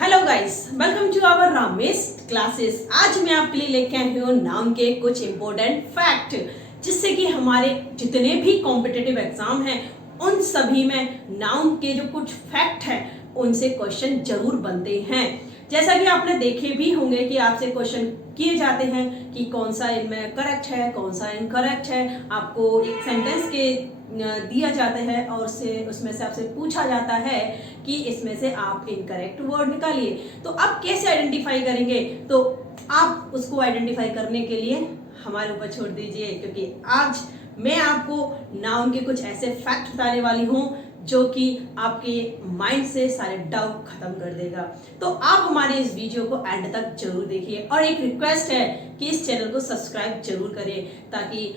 Hello guys, welcome to our Ramesh classes. आज मैं आपके लिए लेके आई हूँ नाउन के कुछ इंपॉर्टेंट फैक्ट, जिससे कि हमारे जितने भी कॉम्पिटिटिव एग्जाम हैं उन सभी में नाउन के जो कुछ फैक्ट हैं उनसे क्वेश्चन जरूर बनते हैं। जैसा कि आपने देखे भी होंगे कि आपसे क्वेश्चन किए जाते हैं कि कौन सा इनमें करेक्ट है, कौन सा इनकरेक्ट है। आपको एक सेंटेंस के दिया जाता है और उसमें से आपसे पूछा जाता है कि इसमें से आप इनकरेक्ट वर्ड निकालिए। तो आप कैसे आइडेंटिफाई करेंगे? तो आप उसको आइडेंटिफाई करने के लिए हमारे ऊपर छोड़ दीजिए, क्योंकि आज मैं आपको नाउन के कुछ ऐसे फैक्ट बताने वाली हूँ जो कि आपके माइंड से सारे डाउट खत्म कर देगा। तो आप हमारे इस वीडियो को एंड तक जरूर देखिए और एक रिक्वेस्ट है कि इस चैनल को सब्सक्राइब जरूर करें, ताकि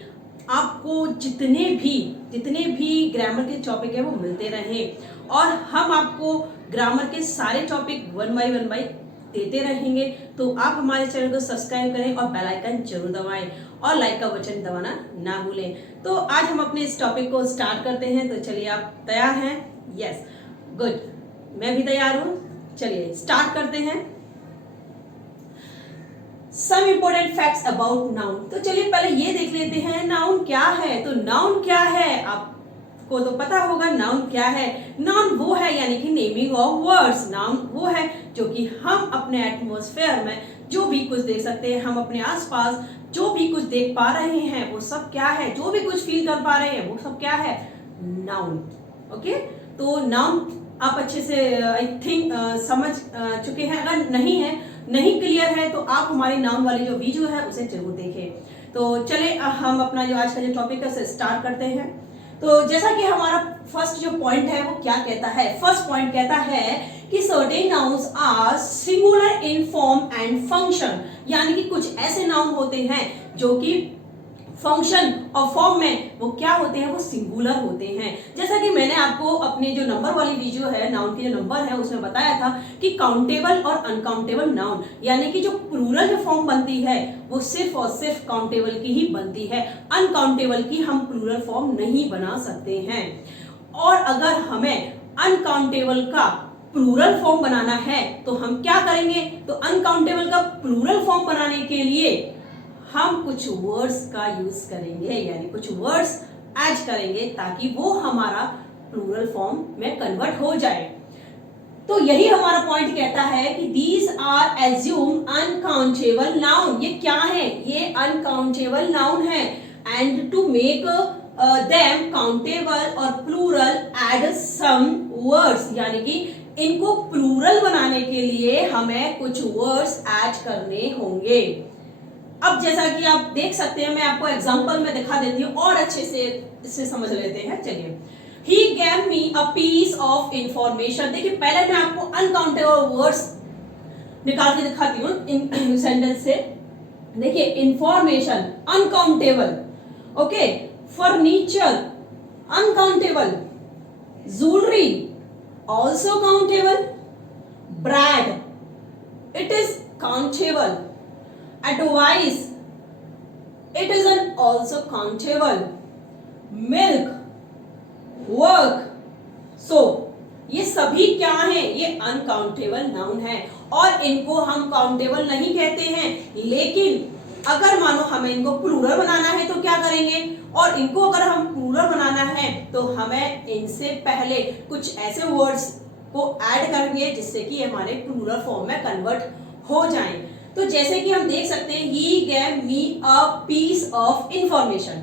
आपको जितने भी ग्रामर के टॉपिक है वो मिलते रहें और हम आपको ग्रामर के सारे टॉपिक वन बाय देते रहेंगे। तो आप हमारे चैनल को सब्सक्राइब करें और बेल आइकन जरूर दबाएं और लाइक का बटन दबाना ना भूलें। तो आज हम अपने इस टॉपिक को स्टार्ट करते हैं। तो चलिए, आप तैयार हैं? यस, गुड, मैं भी तैयार हूं। चलिए स्टार्ट करते हैं। Some important facts about noun. तो चलिए पहले ये देख लेते हैं नाउन क्या है। तो नाउन क्या है आपको तो पता होगा। नाउन क्या है? नाउन वो है यानी कि नेमिंग ऑफ वर्ड्स। नाउन वो है जो कि हम अपने एटमॉस्फेयर में जो भी कुछ देख सकते हैं, हम अपने आसपास जो भी कुछ देख पा रहे हैं वो सब क्या है, जो भी कुछ फील कर पा रहे हैं वो सब क्या है? नाउन। ओके, तो नाउन आप अच्छे से आई थिंक समझ चुके हैं। अगर नहीं क्लियर है तो आप हमारी नाउन वाली जो वीडियो है उसे जरूर देखें। तो चले हम अपना जो आज का जो टॉपिक है उसे स्टार्ट करते हैं। तो जैसा कि हमारा फर्स्ट जो पॉइंट है वो क्या कहता है? फर्स्ट पॉइंट कहता है कि certain nouns are singular in form and function, यानी कि कुछ ऐसे नाउन होते हैं जो कि फंक्शन और फॉर्म में वो क्या होते हैं? वो सिंगुलर होते हैं। जैसा कि मैंने आपको अपने जो नंबर वाली वीडियो है, नाउन के जो नंबर है, उसमें बताया था कि काउंटेबल और अनकाउंटेबल नाउन, यानी कि जो प्लूरल जो फॉर्म बनती है वो सिर्फ और सिर्फ काउंटेबल की ही बनती है। अनकाउंटेबल की हम प्लूरल फॉर्म नहीं बना सकते हैं। और अगर हमें अनकाउंटेबल का प्लूरल फॉर्म बनाना है तो हम क्या करेंगे? तो अनकाउंटेबल का प्लूरल फॉर्म बनाने के लिए हम कुछ वर्ड्स का यूज करेंगे, यानी कुछ वर्ड्स ऐड करेंगे ताकि वो हमारा प्लूरल फॉर्म में कन्वर्ट हो जाए। तो यही हमारा पॉइंट कहता है कि these are assume uncountable noun. ये क्या है? ये अनकाउंटेबल नाउन है। And to make them countable और प्लूरल एड सम वर्ड्स, यानी कि इनको प्लूरल बनाने के लिए हमें कुछ वर्ड्स ऐड करने होंगे। अब जैसा कि आप देख सकते हैं, मैं आपको एग्जांपल में दिखा देती हूँ और अच्छे से इसे समझ लेते हैं। चलिए, he gave me a piece of information. देखिए, पहले मैं आपको अनकाउंटेबल वर्ड्स निकाल के दिखाती हूँ इन सेंटेंस से। देखिए, information uncountable, okay, furniture uncountable, jewellery also countable, bread it is countable, advice it is an also countable, milk, work, so ये सभी क्या है? ये अनकाउंटेबल नाउन है और इनको हम काउंटेबल नहीं कहते हैं। लेकिन अगर मानो हमें इनको प्लूरल बनाना है तो क्या करेंगे? और इनको अगर हम प्लूरल बनाना है तो हमें इनसे पहले कुछ ऐसे वर्ड्स को ऐड करेंगे जिससे कि हमारे प्लूरल फॉर्म में कन्वर्ट हो जाएं। तो जैसे कि हम देख सकते हैं, he gave me a piece of information,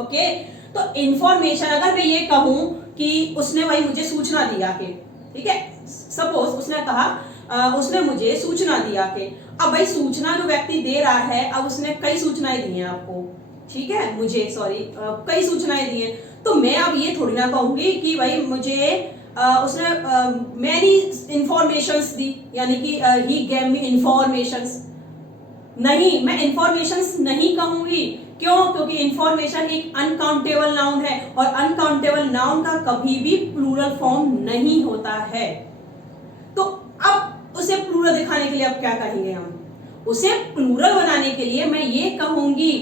okay. तो इंफॉर्मेशन अगर मैं ये कहूं कि उसने भाई मुझे सूचना दिया के, ठीक है, सपोज उसने कहा उसने मुझे सूचना दिया के। अब भाई सूचना जो व्यक्ति दे रहा है, अब उसने कई सूचनाएं दी हैं आपको, ठीक है, मुझे सॉरी कई सूचनाएं दी हैं। तो मैं अब ये थोड़ी ना कहूंगी कि भाई मुझे उसने मैनी इंफॉर्मेशंस दी, यानी कि ही गेव मी इंफॉर्मेशंस। नहीं, मैं इंफॉर्मेशंस नहीं कहूंगी। क्यों? क्योंकि इंफॉर्मेशन एक अनकाउंटेबल नाउन है और अनकाउंटेबल नाउन का कभी भी प्लूरल फॉर्म नहीं होता है। तो अब उसे प्लूरल दिखाने के लिए अब क्या कहेंगे हम? उसे प्लूरल बनाने के लिए मैं ये कहूंगी,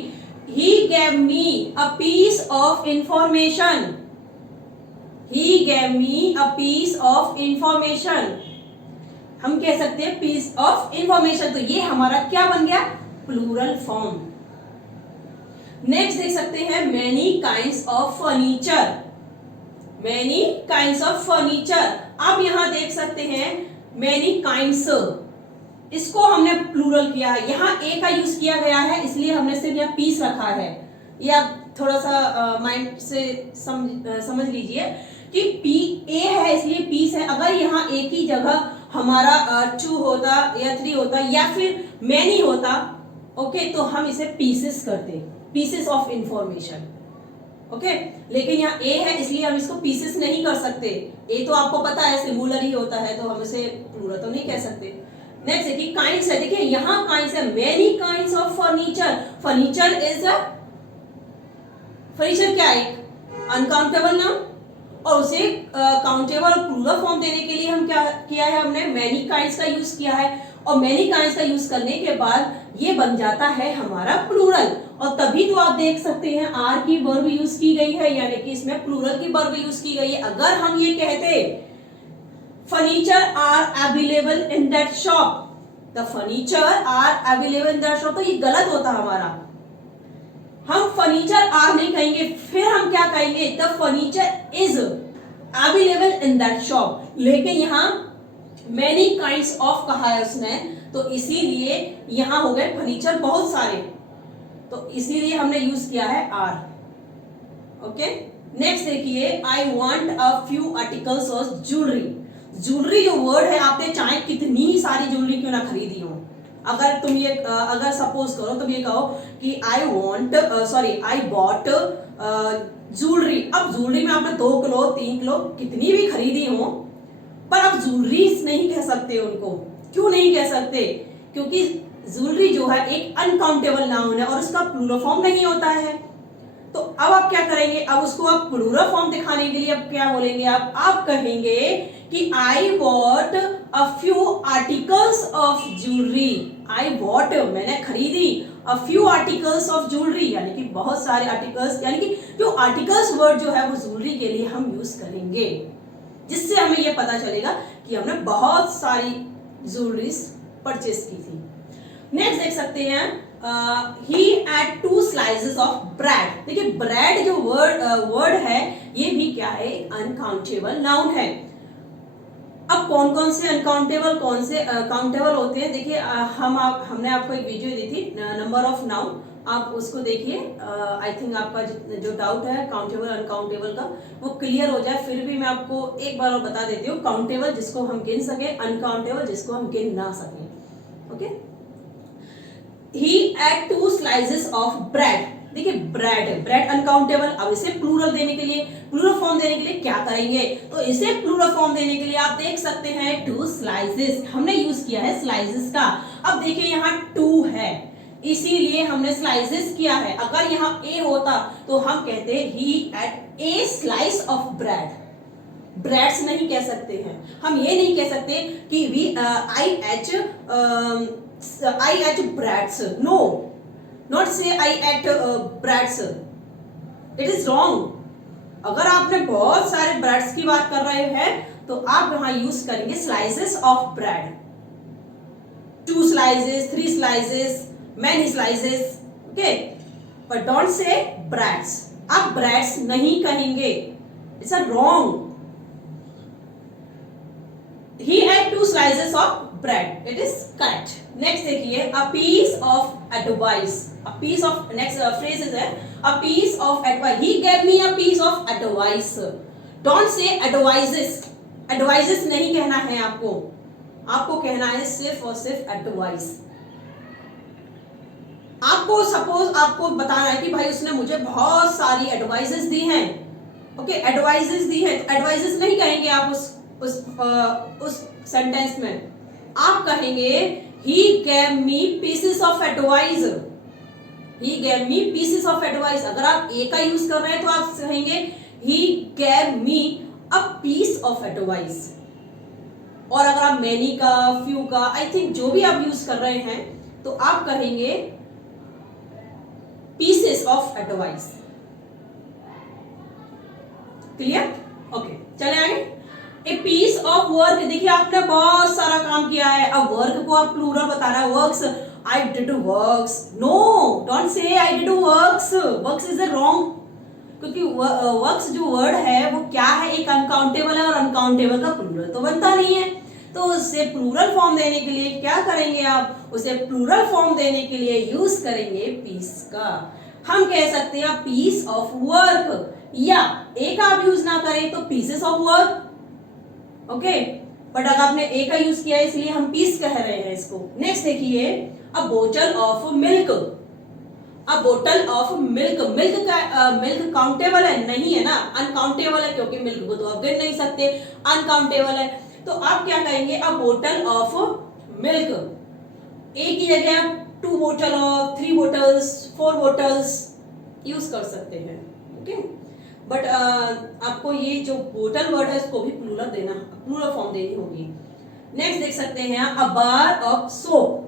he gave me a piece of information, he gave me a piece of information, हम कह सकते हैं पीस ऑफ इंफॉर्मेशन। तो ये हमारा क्या बन गया, प्लूरल फॉर्म। नेक्स्ट देख सकते हैं many kinds of furniture. Many kinds of furniture, अब यहां देख सकते हैं मेनी काइंड्स, इसको हमने प्लूरल किया है, यहां ए का यूज किया गया है इसलिए हमने सिर्फ यहां पीस रखा है। ये आप थोड़ा सा माइंड से समझ लीजिए कि पी ए है इसलिए पीस है। अगर यहाँ ए की जगह हमारा 2 होता या 3 होता या फिर मैनी होता, ओके, तो हम इसे पीसेस करते, पीसेस ऑफ इंफॉर्मेशन, ओके। लेकिन यहाँ ए है इसलिए हम इसको पीसेस नहीं कर सकते। ए तो आपको पता है सिंगुलर ही होता है, तो हम इसे प्लूरल तो नहीं कह सकते। नेक्स्ट देखिए काइंड्स है, देखिए यहाँ काइंड्स है, many kinds of furniture. Furniture is a, furniture क्या है, अनकाउंटेबल नाउन, और उसे काउंटेबल और प्लूरल फॉर्म देने के लिए हम क्या किया है, हमने मेनी काइंड्स का यूज किया है। और मेनी काइंड्स का यूज करने के बाद ये बन जाता है हमारा प्लूरल। और तभी तो आप देख सकते हैं आर की वर्ब यूज की गई है, यानी कि इसमें प्लूरल की वर्ब यूज की गई है। अगर हम ये कहते furniture are available in that shop, the furniture are available in that shop, तो ये गलत होता हमारा। हम फर्नीचर आर नहीं कहेंगे, फिर हम क्या कहेंगे, the furniture is available in that shop. लेकिन यहाँ मेनी काइंड्स ऑफ कहा है उसने, तो इसीलिए यहां हो गए फर्नीचर बहुत सारे, तो इसीलिए हमने यूज किया है आर, ओके। नेक्स्ट देखिए I want a few articles of jewellery. Jewellery जो वर्ड है, आपने चाहे कितनी ही सारी ज्वेलरी क्यों ना खरीदी हो, अगर तुम ये अगर सपोज करो तुम ये कहो कि आई बॉट ज्वेलरी। अब ज्वेलरी में आपने 2 किलो 3 किलो कितनी भी खरीदी हो, पर आप ज्वेलरीज नहीं कह सकते उनको। क्यों नहीं कह सकते, क्योंकि ज्वेलरी जो है एक अनकाउंटेबल नाउन है और उसका प्लूरल फॉर्म नहीं होता है। तो अब आप क्या करेंगे, अब उसको आप प्लूरल फॉर्म दिखाने के लिए अब क्या बोलेंगे, आप कहेंगे कि I bought a few articles of jewellery. I bought, मैंने खरीदी, अ फ्यू आर्टिकल्स ऑफ ज्वेलरी, यानी कि बहुत सारे आर्टिकल्स, यानी कि जो आर्टिकल्स वर्ड जो है वो ज्वेलरी के लिए हम यूज करेंगे, जिससे हमें यह पता चलेगा कि हमने बहुत सारी ज्वेलरीज परचेस की थी। नेक्स्ट देख सकते हैं ही एट 2 स्लाइसेस ऑफ ब्रेड। देखिए ब्रेड जो वर्ड है ये भी क्या है, अनकाउंटेबल नाउन है। अब कौन कौन से अनकाउंटेबल कौन से काउंटेबल होते हैं, देखिए हमने आपको एक वीडियो दी थी नंबर ऑफ नाउन, आप उसको देखिए। आई थिंक आपका जो डाउट है काउंटेबल अनकाउंटेबल का वो क्लियर हो जाए। फिर भी मैं आपको एक बार और बता देती हूँ, काउंटेबल जिसको हम गिन सके, अनकाउंटेबल जिसको हम गिन ना सके, okay. He ate 2 slices of bread. देखिए ब्रेड अनकाउंटेबल, अब इसे प्लूरल देने के लिए, प्लूरल फॉर्म देने के लिए क्या करेंगे, तो इसे प्लूरल फॉर्म देने के लिए आप देख सकते हैं 2 स्लाइसेस, हमने यूज किया है स्लाइसेस का। अब देखिए यहाँ 2 है इसीलिए हमने स्लाइसेस किया है। अगर यहाँ ए होता तो हम कहते he ate a slice of bread. Breads नहीं कह सकते हैं हम, ये नहीं कह सकते कि we I ate breads, no, not say I ate breads, it is wrong. अगर आपने बहुत सारे ब्रेड्स की बात कर रहे हैं तो आप यहां यूज करेंगे slices of bread, 2 slices 3 slices many slices, okay, but don't say breads। आप breads नहीं कहेंगे, it's a wrong। He had 2 slices of bread, it is correct। Next देखिए a piece of advice, a piece of, next phrase is a piece of advice, he gave me a piece of advice। don't say advices, advices नहीं कहना है आपको कहना है सिर्फ और सिर्फ advice। आपको सपोज आपको बताना है कि भाई उसने मुझे बहुत सारी एडवाइसेस दी हैं, ओके, एडवाइसेस दी है, तो एडवाइसेस नहीं कहेंगे आप उस सेंटेंस में, आप कहेंगे he gave me pieces of advice, he gave me pieces of advice. अगर आप ए का यूज कर रहे हैं तो आप कहेंगे he gave me a piece of advice. और अगर आप मैनी का, फ्यू का, आई थिंक जो भी आप यूज कर रहे हैं तो आप कहेंगे pieces of advice। Clear, okay, चले आगे। ए पीस ऑफ वर्क, देखिए आपने बहुत सारा काम किया है, अब वर्क को आप प्लूरल बता रहा है, works, I did works, no don't say I did works, works is a wrong, क्योंकि वर्क्स जो वर्ड है वो क्या है, एक अनकाउंटेबल है और अनकाउंटेबल का प्लूरल तो बनता नहीं है, तो उसे प्लूरल फॉर्म देने के लिए क्या करेंगे आप, उसे प्लूरल फॉर्म देने के लिए यूज करेंगे पीस का। हम कह सकते हैं पीस ऑफ वर्क, या एक आप यूज ना करें तो pieces of work, okay, but अगर आपने ए का यूज किया है इसलिए हम पीस कह रहे हैं इसको। नेक्स्ट देखिए, अ बोतल ऑफ मिल्क, अ बोतल ऑफ मिल्क, मिल्क का मिल्क काउंटेबल है नहीं है ना, अनकाउंटेबल है, क्योंकि मिल्क को तो आप गिन नहीं सकते, अनकाउंटेबल है, तो आप क्या कहेंगे, अ बोतल ऑफ मिल्क, ए की जगह आप 2 बोतल ऑफ, 3 बोटल्स, 4 बोटल्स यूज कर सकते हैं, ओके, बट आपको ये जो बोतल वर्ड है इसको भी प्लूरल देना, प्लूरल फॉर्म देनी होगी। नेक्स्ट देख सकते हैं, अ बार ऑफ सोप,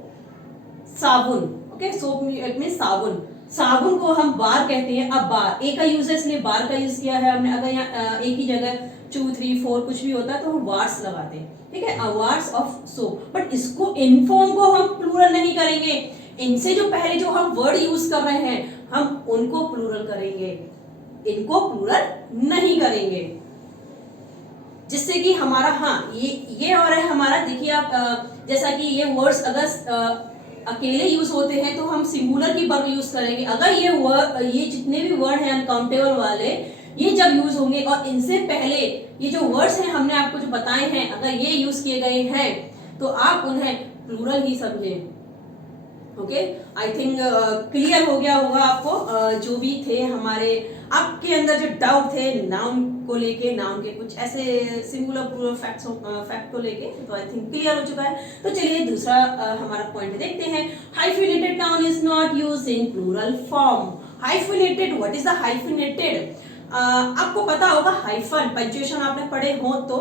साबुन, ओके, सोप इट मीन साबुन, साबुन को हम बार कहते हैं, अब बार ए का यूज है इसलिए बार का यूज किया है हमने, अगर यहाँ ए की जगह 2, 3, 4 कुछ भी होता है तो हम वार्ड्स लगाते हैं, ठीक है, अवार्ड्स ऑफ सोप, बट इसको इनफॉर्म को हम प्लूरल नहीं करेंगे, इनसे जो पहले जो हम वर्ड यूज कर रहे हैं हम उनको प्लूरल करेंगे, इनको प्लूरल नहीं करेंगे, जिससे कि हमारा, हाँ ये और है हमारा, देखिए आप जैसा कि ये वर्ड्स अगर अकेले यूज होते हैं तो हम सिंगुलर की वर्ब यूज करेंगे, अगर ये जितने भी वर्ड हैं अनकाउंटेबल वाले, ये जब यूज होंगे और इनसे पहले ये जो वर्ड्स हैं हमने आपको जो बताए हैं अगर ये यूज किए गए हैं तो आप उन्हें प्लूरल ही समझें, ओके, आई थिंक क्लियर हो गया होगा आपको, जो भी थे हमारे आपके अंदर जो डाउट थे नाउन को लेके, नाउन के कुछ ऐसे सिंगुलर प्लूरल फैक्ट को लेके, तो आई थिंक क्लियर हो चुका है। तो चलिए दूसरा हमारा पॉइंट देखते हैं, hyphenated noun is not used in plural form. Hyphenated, what is the hyphenated? आपको पता होगा हाइफन, पंक्चुएशन आपने पढ़े हो तो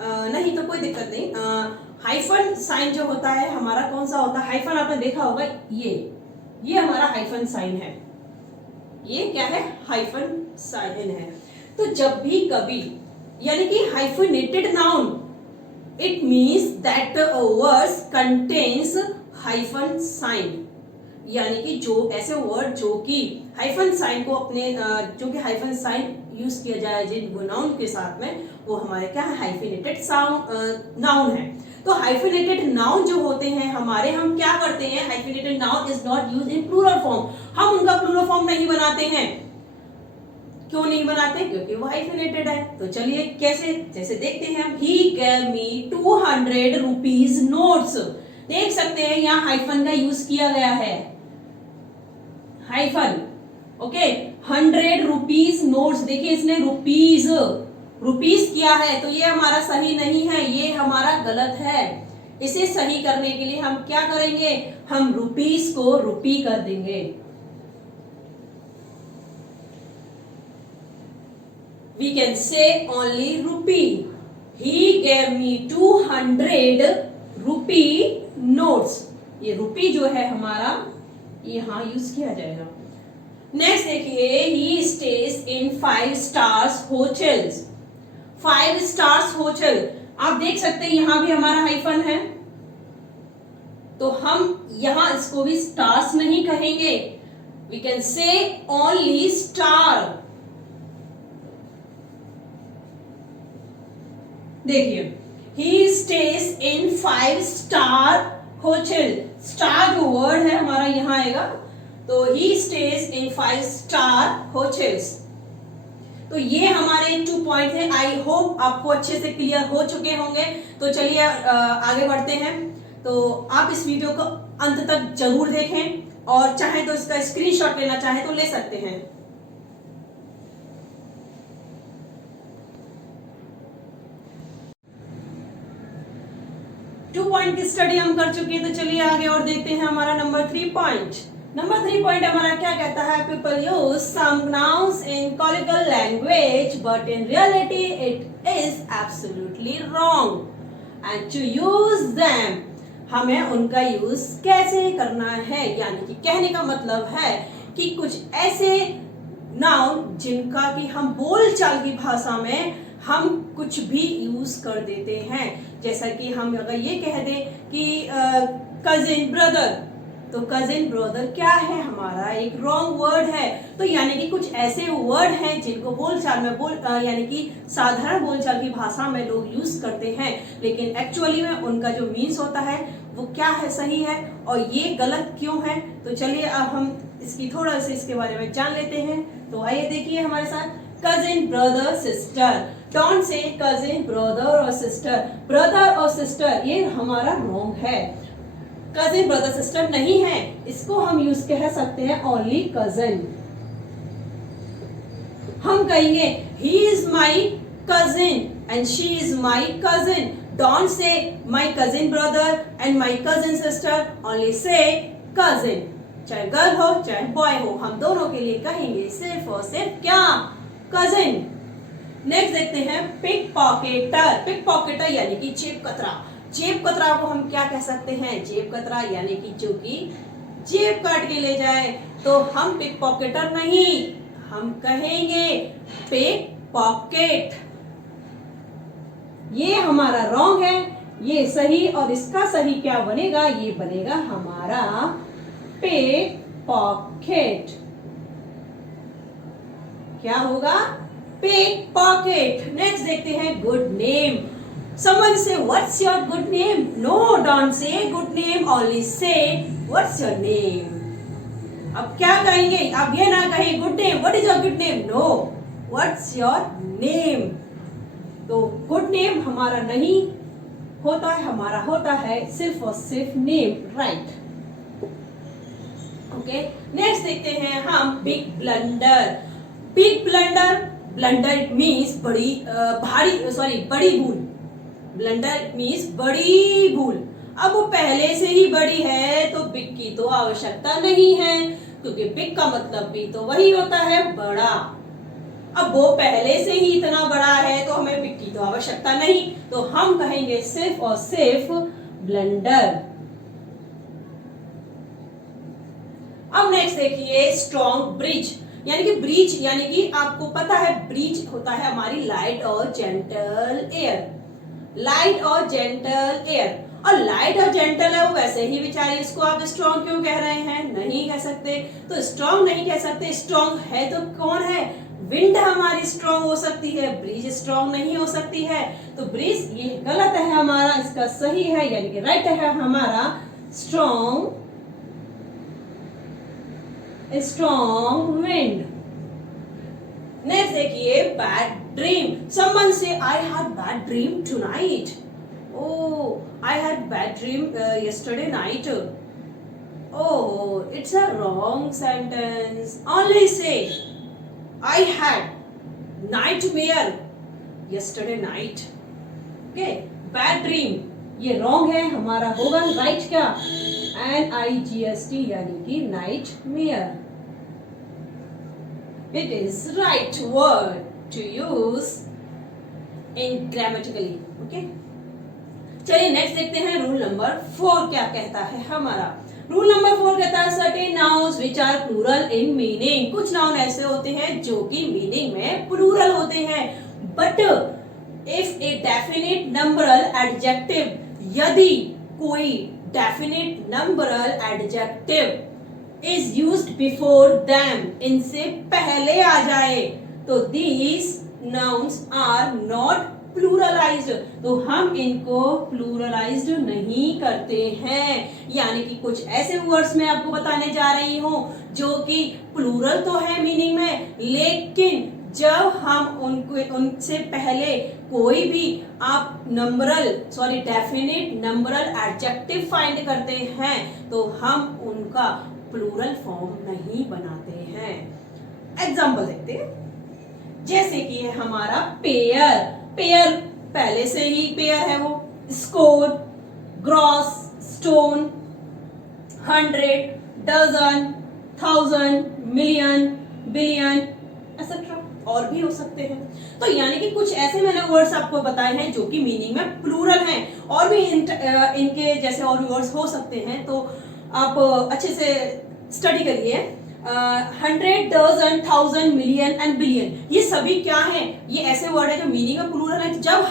नहीं तो कोई दिक्कत नहीं, हाइफन साइन जो होता है हमारा कौन सा होता है, हाइफन आपने देखा होगा, ये हमारा हाइफन साइन है, ये क्या है, हाइफन साइन है। तो जब भी कभी, यानी कि hyphenated noun, it means that words contains hyphen sign, यानी कि जो ऐसे वर्ड जो कि हाइफन साइन को अपने जो कि हाइफन साइन यूज किया जाए जिन नाउन के साथ में, वो हमारे क्या है, हाइफिनेटेड नाउन है। तो हाइफिनेटेड नाउन जो होते हैं हमारे, हम क्या करते हैं, hyphenated noun is not used in plural form, हम उनका प्लूरल फॉर्म नहीं बनाते हैं। क्यों नहीं बनाते? क्योंकि वो हाइफिनेटेड है। तो चलिए कैसे, जैसे देखते हैं हम, ही गेव मी 200 रुपीज नोट्स, देख सकते हैं यहाँ हाइफन का यूज किया गया है, हाइफन, ओके, 100 रुपीज नोट्स, देखिए इसने रुपीज किया है, तो ये हमारा सही नहीं है, ये हमारा गलत है। इसे सही करने के लिए हम क्या करेंगे, हम रुपीज को रुपी कर देंगे। We can say only rupee. He gave me 200 rupee notes. ये रुपी जो है हमारा यहाँ यूज किया जाएगा। नेक्स्ट देखिए, he stays in 5 stars hotels. 5 stars hotel, आप देख सकते हैं यहाँ भी हमारा हाइफन है, तो हम यहाँ इसको भी स्टार्स नहीं कहेंगे, we can say only star. देखिए, he stays in 5 star hotel. Star जो वर्ड है हमारा यहाँ आएगा, तो he stays in 5 star hotels. तो ये हमारे 2 पॉइंट है। आई होप आपको अच्छे से क्लियर हो चुके होंगे। तो चलिए आगे बढ़ते हैं। तो आप इस वीडियो को अंत तक जरूर देखें और चाहे तो इसका स्क्रीनशॉट लेना चाहे तो ले सकते हैं। टू पॉइंट की स्टडी हम कर चुके हैं, तो चलिए आगे और देखते हैं हमारा नंबर 3 पॉइंट। नंबर 3 पॉइंट हमारा क्या कहता है, people use some nouns in colloquial language but in reality it is absolutely wrong and to use them, हमें उनका यूज कैसे करना है। यानी कि कहने का मतलब है कि कुछ ऐसे नाउन जिनका कि हम बोलचाल की भाषा में हम कुछ भी यूज कर देते हैं। जैसा कि हम अगर ये कह दें कि कजिन ब्रदर, तो कजिन ब्रदर क्या है हमारा एक रॉन्ग वर्ड है। तो यानी कि कुछ ऐसे वर्ड हैं जिनको बोलचाल में यानी कि साधारण बोलचाल की भाषा में लोग यूज करते हैं, लेकिन एक्चुअली में उनका जो मीन्स होता है वो क्या है, सही है, और ये गलत क्यों है। तो चलिए अब हम इसकी थोड़ा सा इसके बारे में जान लेते हैं। तो आइए देखिए हमारे साथ, cousin brother sister, don't say cousin brother और सिस्टर। ब्रदर और सिस्टर ये हमारा रॉन्ग है, कजिन ब्रदर सिस्टर नहीं है, इसको हम यूज कह सकते हैं ओनली कजिन। हम कहेंगे he is my cousin and she is my cousin. Don't say my cousin brother and my cousin sister, only say cousin. चाहे गर्ल हो चाहे बॉय हो, हम दोनों के लिए कहेंगे सिर्फ और सिर्फ क्या, कजिन। नेक्स्ट देखते हैं पिक पॉकेटर। पिक पॉकेटर यानी कि जेब कतरा। जेब कतरा को हम क्या कह सकते हैं, जेब कतरा यानी कि जो कि जेब काट के ले जाए। तो हम पिक पॉकेटर नहीं, हम कहेंगे पिक पॉकेट। ये हमारा रॉन्ग है, ये सही, और इसका सही क्या बनेगा, ये बनेगा हमारा पिक पॉकेट। क्या होगा, पिक पॉकेट। नेक्स्ट देखते हैं good name. Someone say what's your good name? No, don't say good name, only say what's your name. अब क्या कहेंगे, अब ये ना कहें good name, what is your good name? No, what's your name? तो गुड नेम हमारा नहीं होता है, हमारा होता है सिर्फ और सिर्फ नेम, राइट। ओके, नेक्स्ट देखते हैं हम big blunder. Big blunder, blunder means बड़ी बड़ी भूल। ब्लंडर मीन्स बड़ी भूल। अब वो पहले से ही बड़ी है तो बिग की तो आवश्यकता नहीं है, क्योंकि बिग का मतलब भी तो वही होता है, बड़ा। अब वो पहले से ही इतना बड़ा है तो हमें बिग की तो आवश्यकता नहीं, तो हम कहेंगे सिर्फ और सिर्फ ब्लंडर। अब नेक्स्ट देखिए स्ट्रॉन्ग ब्रिज, यानी कि ब्रिज यानी कि आपको पता है ब्रिज होता है हमारी लाइट और जेंटल एयर। लाइट और जेंटल एयर, और लाइट और जेंटल है वो वैसे ही बेचारी, इसको आप स्ट्रॉन्ग क्यों कह रहे हैं, नहीं कह सकते। तो स्ट्रॉन्ग नहीं कह सकते, स्ट्रॉन्ग है तो कौन है, विंड हमारी स्ट्रॉन्ग हो सकती है, ब्रिज स्ट्रॉन्ग नहीं हो सकती है। तो ब्रिज ये गलत है हमारा, इसका सही है यानी कि राइट है हमारा स्ट्रॉन्ग विंड। नेक्स्ट देखिए bad dream. Someone say I had bad dream tonight. Oh, I had bad dream yesterday night. Oh, it's a wrong sentence. Only say I had nightmare yesterday night. Okay, bad dream ये wrong है, हमारा होगा right क्या, NIGST यानी कि nightmare. It is right word to use in grammatically. Okay? चलिए next देखते हैं रूल नंबर 4 क्या कहता है हमारा। रूल नंबर 4 कहता है certain nouns which are plural in meaning. कुछ नाउन ऐसे होते हैं जो कि मीनिंग में प्लूरल होते हैं, but if a definite numeral adjective, यदि कोई definite numeral adjective is used before them, इनसे पहले आ जाए, तो these nouns are not pluralized, तो हम इनको pluralized नहीं करते हैं। यानी कि कुछ ऐसे वर्ड्स मैं आपको बताने जा रही हूँ जो कि प्लूरल तो है मीनिंग में, लेकिन जब हम उनसे पहले कोई भी आप डेफिनेट नंबरल एडजेक्टिव फाइंड करते हैं तो हम उनका प्लूरल फॉर्म नहीं बनाते हैं। एग्जाम्पल देखते हैं, जैसे कि है हमारा पेयर। पेयर पहले से ही पेयर है वो, score, gross, stone, 100, dozen, 1000, million, billion etcetera, और भी हो सकते हैं। तो यानी कि कुछ ऐसे मैंने वर्ड्स आपको बताए हैं जो कि मीनिंग में प्लूरल हैं, और भी इनके जैसे और भी वर्ड्स हो सकते हैं, तो आप अच्छे से स्टडी करिए। 100, डजन, 1000, मिलियन एंड बिलियन, ये सभी क्या है, ये ऐसे वर्ड है जो मीनिंग में प्लूरल है। जब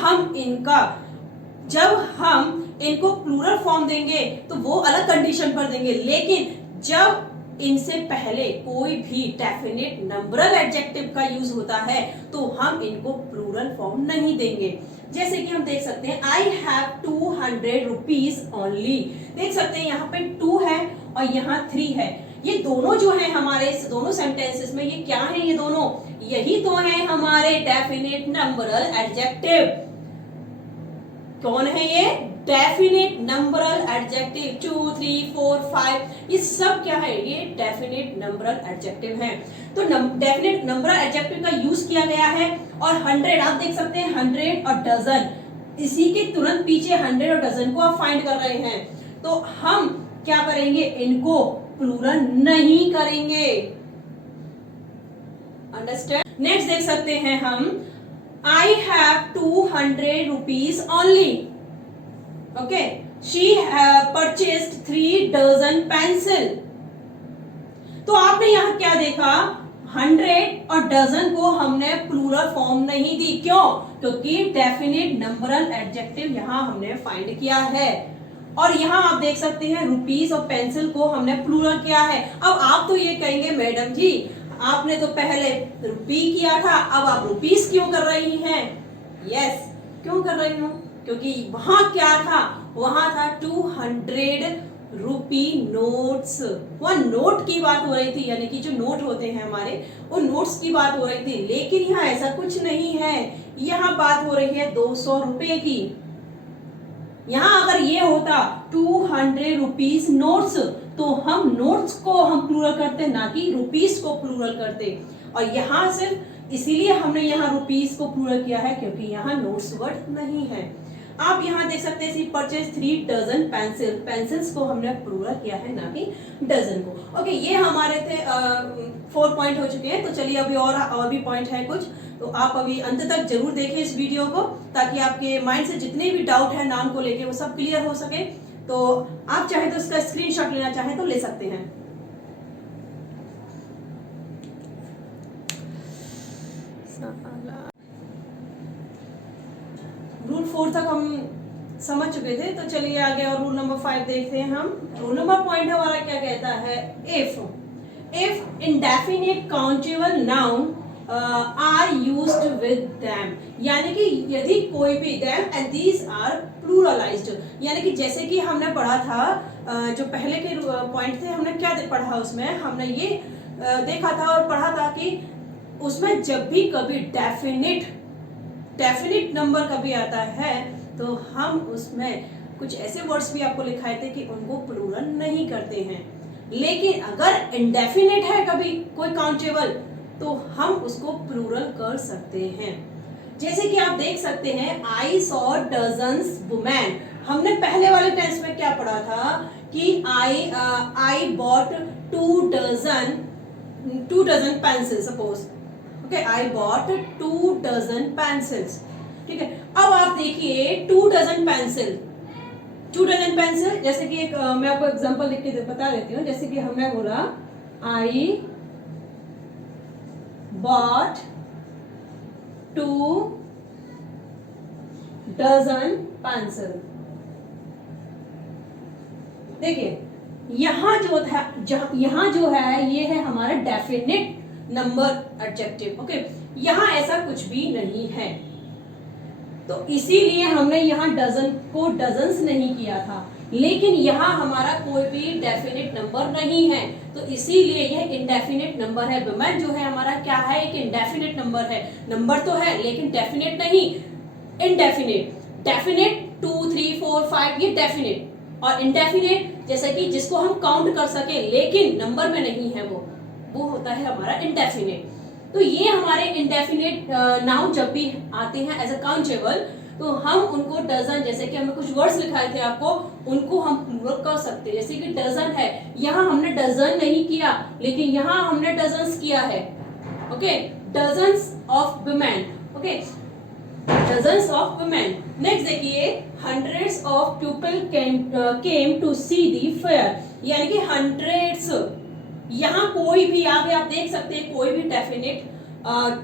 हम इनको प्लूरल फॉर्म देंगे तो वो अलग कंडीशन पर देंगे, लेकिन जब इनसे पहले कोई भी डेफिनेट नंबरल एडजेक्टिव का यूज होता है तो हम इनको प्लूरल फॉर्म नहीं देंगे। जैसे कि हम देख सकते हैं आई हैव 200 रुपीज ओनली, देख सकते हैं यहाँ पे 2 है और यहाँ 3 है। ये दोनों जो है हमारे दोनों सेंटेंसेस में, ये क्या है, ये दोनों यही तो है हमारे डेफिनेट नंबरल एडजेक्टिव। कौन है ये, डेफिनेट नंबरल एडजेक्टिव। 2, 3, 4, 5 ये सब क्या है, ये डेफिनेट नंबरल एडजेक्टिव है। तो डेफिनेट नंबरल एडजेक्टिव का यूज किया गया है। और 100 आप देख सकते हैं, 100 और डजन, इसी के तुरंत पीछे 100 और डजन को आप फाइंड कर रहे हैं, तो हम क्या करेंगे, इनको प्लूरल नहीं करेंगे। अंडरस्टैंड। नेक्स्ट देख सकते हैं हम, I have 200 rupees only. Okay. She purchased 3 dozen pencil. तो आपने यहाँ क्या देखा, 100 और डजन को हमने प्लूरल फॉर्म नहीं दी। क्यों? क्योंकि डेफिनेट नंबरल एडजेक्टिव यहाँ हमने फाइंड किया है। और यहाँ आप देख सकते हैं रुपीस और पेंसिल को हमने प्लूरल किया है। अब आप तो ये कहेंगे मैडम जी आपने तो पहले रुपी किया था, अब आप रुपीस क्यों कर रही हैं? यस, क्यों कर रही हूँ? क्योंकि वहां क्या था, वहां था 200 रुपी नोट्स। वहां नोट की बात हो रही थी, यानी कि जो नोट होते हैं हमारे, वो नोट्स की बात हो रही थी। लेकिन यहाँ ऐसा कुछ नहीं है, यहाँ बात हो रही है 200 रुपए की। यहाँ अगर ये होता 200 रुपीज नोट्स, तो हम नोट्स को हम प्लूरल करते, ना कि रुपीस को प्लूरल करते। और यहाँ सिर्फ इसीलिए हमने यहाँ रुपीस को प्लूरल किया है क्योंकि यहाँ नोट्स वर्ड नहीं है। आप यहाँ देख सकते हैं परचेज 3 डजन पेंसिल, पेंसिल्स को हमने प्लूरल किया है, ना कि डजन को। ओके, ये हमारे थे 4 पॉइंट हो चुके हैं। तो चलिए अभी और भी पॉइंट है कुछ, तो आप अभी अंत तक जरूर देखें इस वीडियो को, ताकि आपके माइंड से जितने भी डाउट है नाउन को लेके वो सब क्लियर हो सके। तो आप चाहे तो इसका स्क्रीनशॉट लेना चाहें तो ले सकते हैं। रूल 4 तक हम समझ चुके थे, तो चलिए आगे और रूल नंबर 5 देखते हैं हम। रूल नंबर पॉइंट हमारा क्या कहता है, if indefinite countable noun are used with them, यानी कि यदि कोई भी them and these are pluralised, यानी कि जैसे कि हमने पढ़ा था जो पहले के पॉइंट थे, हमने क्या पढ़ा उसमें, हमने ये देखा था और पढ़ा था कि उसमें जब भी कभी डेफिनिट नंबर कभी आता है तो हम उसमें कुछ ऐसे वर्ड्स भी आपको लिखाए थे कि उनको प्लूरल नहीं करते हैं। लेकिन अगर इंडेफिनिट है कभी कोई काउंटेबल, तो हम उसको प्लूरल कर सकते हैं। जैसे कि आप देख सकते हैं, आई सॉ डजन्स वुमेन, हमने पहले वाले टेंस में क्या पढ़ा था कि I bought 2 dozen pencil, suppose okay, I bought 2 dozen pencils. ठीक है, अब आप देखिए 2 डजन पेंसिल, जैसे कि एक मैं आपको एग्जांपल लिख के बता देती हूँ। जैसे कि हमने बोला आई bought 2 डजन पेंसिल। देखिए यहाँ जो है ये है हमारा डेफिनेट नंबर एडजेक्टिव। ओके, यहाँ ऐसा कुछ भी नहीं है, तो इसीलिए हमने यहाँ डजन को डजन्स नहीं किया था। लेकिन यहाँ हमारा कोई भी डेफिनेट नंबर नहीं है, तो इसीलिए यह इंडेफिनेट नंबर है। वुमेन जो है हमारा क्या है, एक इंडेफिनेट नंबर है। नंबर तो है लेकिन डेफिनेट नहीं, इनडेफिनेट। डेफिनेट 2, 3, 4, 5 ये डेफिनेट, और इनडेफिनेट जैसे कि जिसको हम काउंट कर सके लेकिन नंबर में नहीं है, वो होता है हमारा इनडेफिनेट। तो ये हमारे इनडेफिनेट नाउन जब भी आते हैं एज अ काउंटेबल, तो हम उनको डजन, जैसे कि हमने कुछ वर्ड्स लिखाए थे आपको, उनको हम प्लूरल कर सकते हैं। जैसे कि डजन है, यहाँ हमने डजन नहीं किया लेकिन यहाँ हमने डजन्स किया है। Okay, dozens of women. Okay, dozens of women. Next देखिए, hundreds of people came to see the fair, यानी कि हंड्रेड्स यहाँ कोई भी आगे आप देख सकते हैं कोई भी डेफिनेट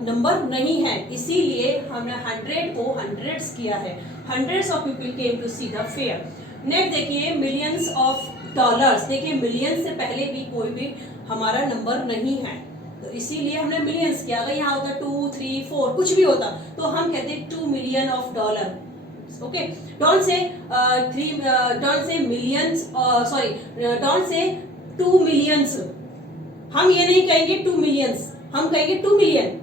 नंबर नहीं है, इसीलिए हमने 100 को हंड्रेड्स किया है। Hundreds of people came to see the fair. Next देखिए मिलियंस ऑफ डॉलर्स। देखिए मिलियंस से पहले भी कोई भी हमारा नंबर नहीं है, तो इसीलिए हमने मिलियंस किया। अगर यहाँ होता 2, 3, 4 कुछ भी होता तो हम कहते 2 million of dollar. Okay, don't say 3, don't say millions, sorry don't say 2 millions. हम ये नहीं कहेंगे 2 मिलियंस, हम कहेंगे 2 मिलियन।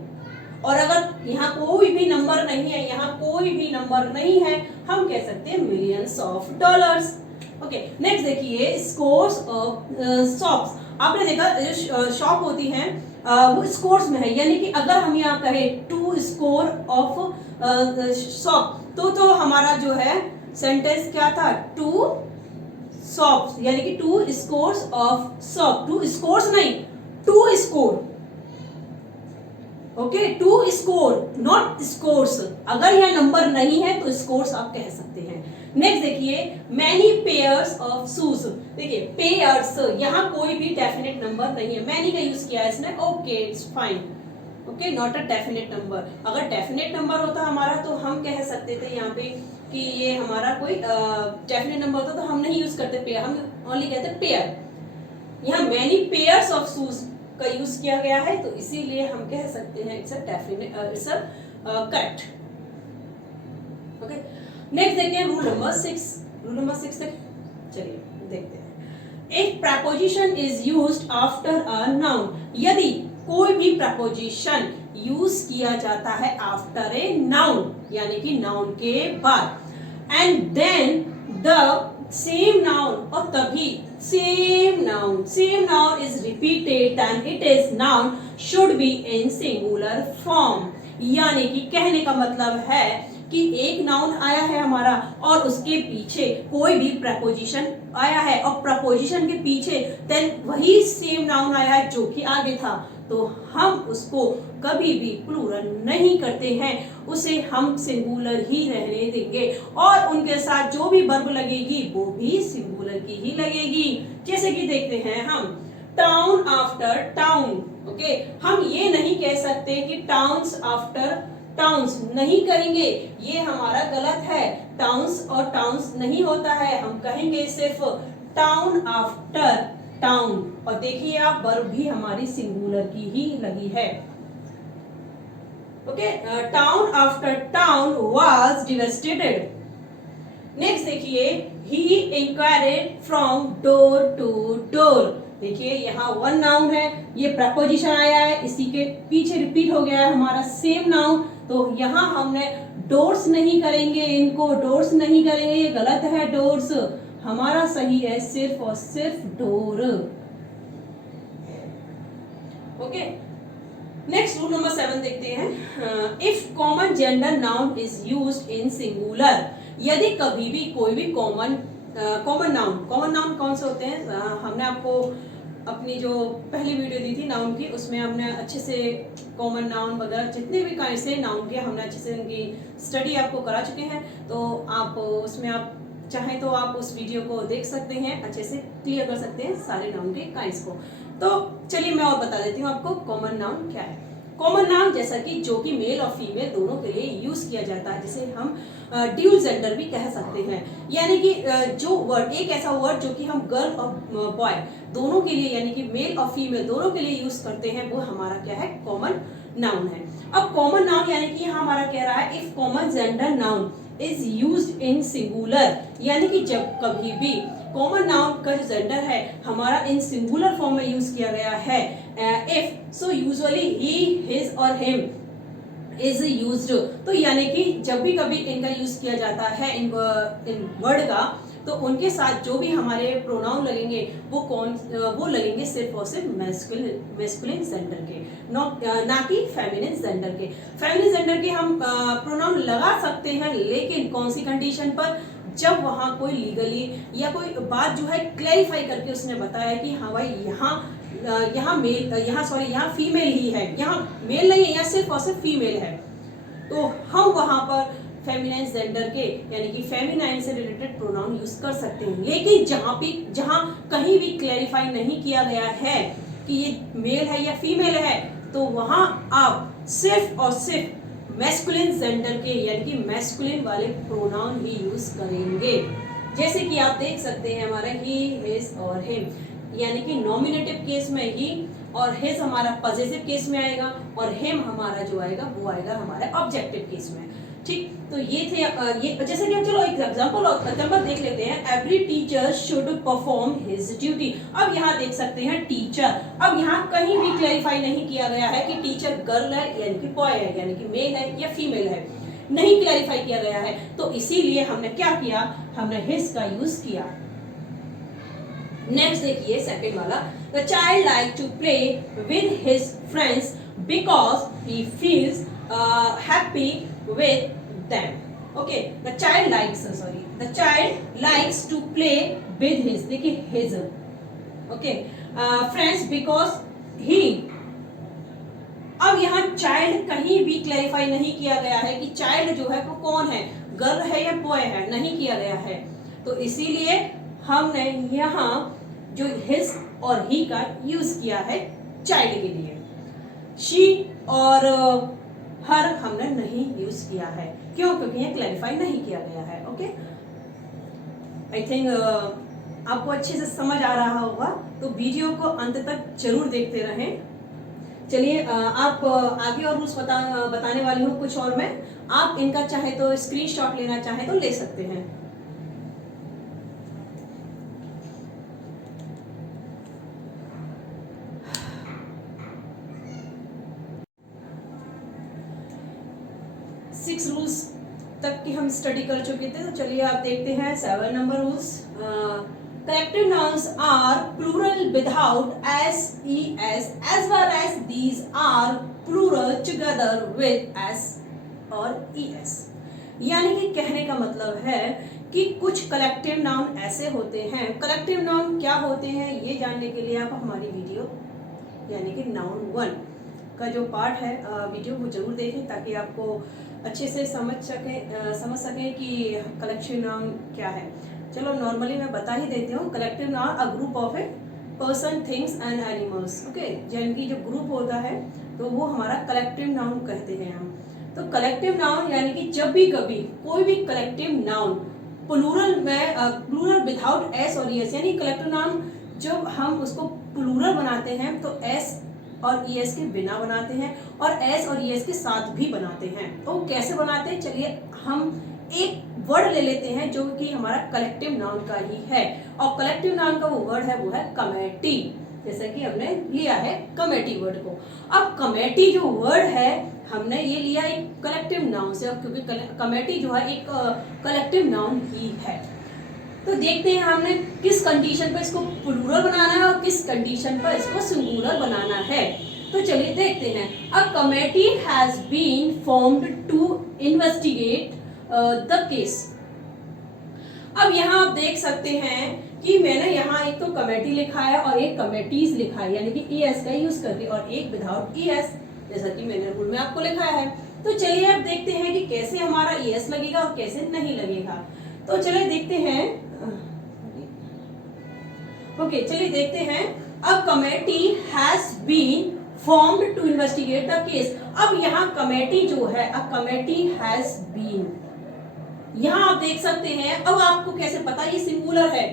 और अगर यहाँ कोई भी नंबर नहीं है, यहाँ कोई भी नंबर नहीं है, हम कह सकते हैं millions of dollars. Okay, next देखिए स्कोर्स ऑफ शॉप्स। आपने देखा जो शॉप होती है वो स्कोर्स में है, यानी कि अगर हम यहाँ कहें 2 स्कोर ऑफ शॉप तो हमारा जो है सेंटेंस क्या था 2 शॉप्स, यानी कि 2 स्कोर्स ऑफ शॉप। 2 स्कोर्स नहीं 2 score. Okay, 2 score not scores. अगर यह नंबर नहीं है तो स्कोर्स आप कह सकते हैं। नेक्स्ट देखिए मैनी पेयर्स ऑफ शूज। देखिए पेयर्स, यहाँ कोई भी डेफिनेट नंबर नहीं है, मैनी का यूज किया है इसने। Okay it's fine, okay not a definite number. अगर डेफिनेट नंबर होता हमारा तो हम कह सकते थे यहाँ पे कि ये हमारा कोई डेफिनेट नंबर होता तो हम नहीं यूज करते पेयर, हम ओनली कहते पेयर। यहाँ मैनी पेयर्स ऑफ शूज का यूज किया गया है, तो इसीलिए हम कह सकते हैं it's a definite, it's a correct. Okay, next देखते हैं रूल नंबर 6। रूल नंबर 6 तक चलिए देखते हैं। If preposition is used after a noun, यदि कोई भी प्रपोजिशन यूज किया जाता है आफ्टर ए नाउन, यानी कि नाउन के बाद, and then the same noun, और तभी same noun is repeated, then it is noun should be in singular form. यानी कि कहने का मतलब है कि एक नाउन आया है हमारा और उसके पीछे कोई भी प्रपोजिशन आया है और प्रपोजिशन के पीछे देन वही सेम नाउन आया है जो कि आगे था, तो हम उसको कभी भी प्लूरल नहीं करते हैं, उसे हम सिंगुलर ही रहने देंगे और उनके साथ जो भी वर्ब लगेगी वो भी सिंगुलर की ही लगेगी। जैसे कि देखते हैं हम टाउन आफ्टर टाउन। ओके, हम ये नहीं कह सकते कि टाउन्स आफ्टर टाउन्स, नहीं कहेंगे, ये हमारा गलत है। टाउन्स और टाउन्स नहीं होता है, हम कहेंगे सिर्फ टाउन आफ्टर टाउन। और देखिए आप वर्ब भी हमारी सिंगुलर की ही लगी है। Okay, town after town was devastated. Next देखिए he inquired from door to door. देखिए यहाँ वन नाउन है, ये प्रपोजिशन आया है, इसी के पीछे रिपीट हो गया है हमारा सेम नाउन, तो यहाँ हमने डोर्स नहीं करेंगे, इनको डोर्स नहीं करेंगे, ये गलत है डोर्स, हमारा सही है सिर्फ और सिर्फ door. Okay, next rule number 7 देखते हैं। If common gender noun is used in singular, यदि कभी भी कोई भी कॉमन नाउन कौन से होते हैं, हमने आपको अपनी जो पहली वीडियो दी थी नाउन की, उसमें हमने अच्छे से कॉमन नाउन वगैरह जितने भी काइंड से नाउन के हमने अच्छे से उनकी स्टडी आपको करा चुके हैं, तो आप उसमें आप चाहें तो आप उस वीडियो को देख सकते हैं, अच्छे से क्लियर कर सकते हैं सारे नाउन के काइंड्स को। तो चलिए मैं और बता देती हूँ आपको कॉमन नाउन क्या है। कॉमन नाउन जैसा कि जो कि मेल और फीमेल दोनों के लिए यूज किया जाता है, जिसे हम ड्यूल जेंडर भी कह सकते हैं, यानी कि जो वर्ड, एक ऐसा वर्ड जो कि हम गर्ल और बॉय दोनों के लिए, यानी कि मेल और फीमेल दोनों के लिए यूज करते हैं, वो हमारा क्या है, कॉमन नाउन है। अब कॉमन नाउन यानी कि यहाँ हमारा कह रहा है if common gender noun is used in singular, यानी कि जब कभी भी कॉमन नाउन का जो जेंडर है हमारा इन सिंगुलर फॉर्म में यूज किया गया है, if so usually he, his और हिम इज यूज्ड, तो यानी कि जब भी कभी इनका यूज किया जाता है इन वर्ड का, तो उनके साथ जो भी हमारे प्रोनाउन लगेंगे वो लगेंगे सिर्फ और सिर्फ मैस्कुलिन जेंडर के, ना कि फेमिनिन जेंडर के। फेमिनिन जेंडर के हम प्रोनाउन लगा सकते हैं, लेकिन कौन सी कंडीशन पर, जब वहाँ कोई लीगली या कोई बात जो है क्लैरिफाई करके उसने बताया कि हाँ भाई यहाँ फीमेल ही है, यहाँ मेल नहीं है, यहाँ सिर्फ और सिर्फ फीमेल है, तो हम वहाँ पर फेमिनाइन जेंडर के यानी कि फेमिनाइन से रिलेटेड प्रोनाउन यूज कर सकते हैं। लेकिन जहाँ कहीं भी क्लैरिफाई नहीं किया गया है कि ये मेल है या फीमेल है, तो वहां आप सिर्फ और सिर्फ मैस्कुलिन जेंडर के यानी कि मैस्कुलिन वाले प्रोनाउन ही यूज करेंगे। जैसे कि आप देख सकते हैं हमारा ही, हिज और हिम, यानी कि नॉमिनेटिव केस में ही और हिज हमारा पॉजिटिव केस में आएगा और हिम हमारा जो आएगा वो आएगा हमारे ऑब्जेक्टिव केस में। ठीक, तो ये थे ये जैसे कि हम चलो एक एग्जांपल देख लेते हैं। Every teacher should perform his duty. अब यहाँ देख सकते हैं टीचर, अब यहाँ कहीं भी क्लैरिफाई नहीं किया गया है कि टीचर गर्ल है यानी कि बॉय है, यानी कि मेल है या फीमेल है, नहीं क्लैरिफाई किया गया है। तो इसीलिए हमने क्या किया, हमने हिज का यूज किया। नेक्स्ट देखिए सेकंड वाला, the child like to play with his friends because he feels happy with them. Okay, the child likes to play with his, देखिए his, okay, friends because he। अब यहाँ child कहीं भी clarify नहीं किया गया है कि चाइल्ड जो है वो कौन है, गर्ल है या बॉय है, नहीं किया गया है। तो इसीलिए हमने यहाँ जो हिज और ही का यूज किया है चाइल्ड के लिए। शी और हर हमने नहीं यूज किया है, क्यों, क्योंकि ये क्लैरिफाई नहीं किया गया है। ओके, आई थिंक आपको अच्छे से समझ आ रहा होगा, तो वीडियो को अंत तक जरूर देखते रहें। चलिए आप आगे और रूल्स बताने वाली हूँ कुछ और मैं, आप इनका चाहे तो स्क्रीनशॉट लेना चाहे तो ले सकते हैं। सिक्स रूल्स तक की हम स्टडी कर चुके थे, तो चलिए आप देखते हैं 7 number rules. Collective nouns are plural without S, E, S as well as these are plural together with S और ई, एस। यानी कि कहने का मतलब है कि कुछ कलेक्टिव नाउन ऐसे होते हैं। कलेक्टिव नाउन क्या होते हैं ये जानने के लिए आप हमारी वीडियो यानी कि नाउन 1 का जो पार्ट है वीडियो वो जरूर देखें, ताकि आपको अच्छे से समझ सकें कि कलेक्टिव नाउन क्या है। चलो नॉर्मली मैं बता ही देती हूँ। Collective noun a group of a person, things and animals. Okay, जिनकी जो ग्रुप होता है तो वो हमारा कलेक्टिव नाउन कहते हैं हम। तो कलेक्टिव नाउन यानी कि जब भी कभी कोई भी कलेक्टिव नाउन प्लूरल में, प्लूरल विदाउट एस और एस, यानी कलेक्टिव नाउन जब हम उसको प्लूरल बनाते हैं तो एस और ईएस के बिना बनाते हैं और एस और ईएस के साथ भी बनाते हैं। तो कैसे बनाते हैं, चलिए हम एक वर्ड ले लेते हैं जो कि हमारा कलेक्टिव नाउन का ही है, और कलेक्टिव नाउन का वो वर्ड है वो है कमेटी। जैसे कि हमने लिया है कमेटी वर्ड को। अब कमेटी जो वर्ड है हमने ये लिया एक कलेक्टिव नाउन से, क्योंकि कमेटी जो है एक कलेक्टिव नाउन ही है। तो देखते हैं हमने किस कंडीशन पर इसको प्लूरल बनाना है और किस कंडीशन पर इसको सिंगुलर बनाना है। तो चलिए देखते हैं। A committee has been formed to investigate the case. अब यहाँ आप देख सकते हैं कि मैंने यहाँ एक तो कमेटी लिखा है और एक कमेटीज लिखा है, यानी कि एस का यूज करके, और एक विदाउट एस, जैसा कि मैंने रूल में आपको लिखा है। तो चलिए अब देखते हैं कि कैसे हमारा एस लगेगा और कैसे नहीं लगेगा। तो चलिए देखते हैं। ओके, चलिए देखते हैं। A committee has been formed to investigate the case. अब यहाँ कमेटी जो है, अ कमेटी हैज बीन, यहाँ आप देख सकते हैं। अब आपको कैसे पता ये सिंगुलर है,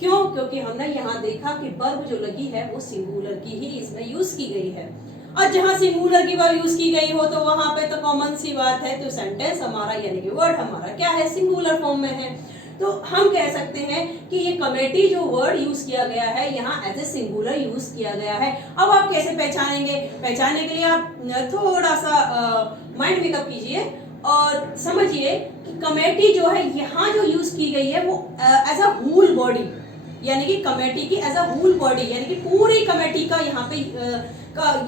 क्यों, क्योंकि हमने यहाँ देखा कि वर्ब जो लगी है वो सिंगुलर की ही इसमें यूज की गई है। और जहां सिंगुलर की वर्ब यूज की गई हो तो वहां पे तो कॉमन सी बात है, तो सेंटेंस हमारा यानी कि वर्ड हमारा क्या है, सिंगुलर फॉर्म में है। तो हम कह सकते हैं कि ये कमेटी जो वर्ड यूज किया गया है यहाँ एज ए सिंगुलर यूज किया गया है। अब आप कैसे पहचानेंगे, पहचानने के लिए आप थोड़ा सा माइंड मेकअप कीजिए और समझिए कि कमेटी जो है यहाँ जो यूज की गई है वो एज अ होल बॉडी, यानी कि कमेटी की एज अ होल बॉडी, यानी कि पूरी कमेटी का यहाँ पे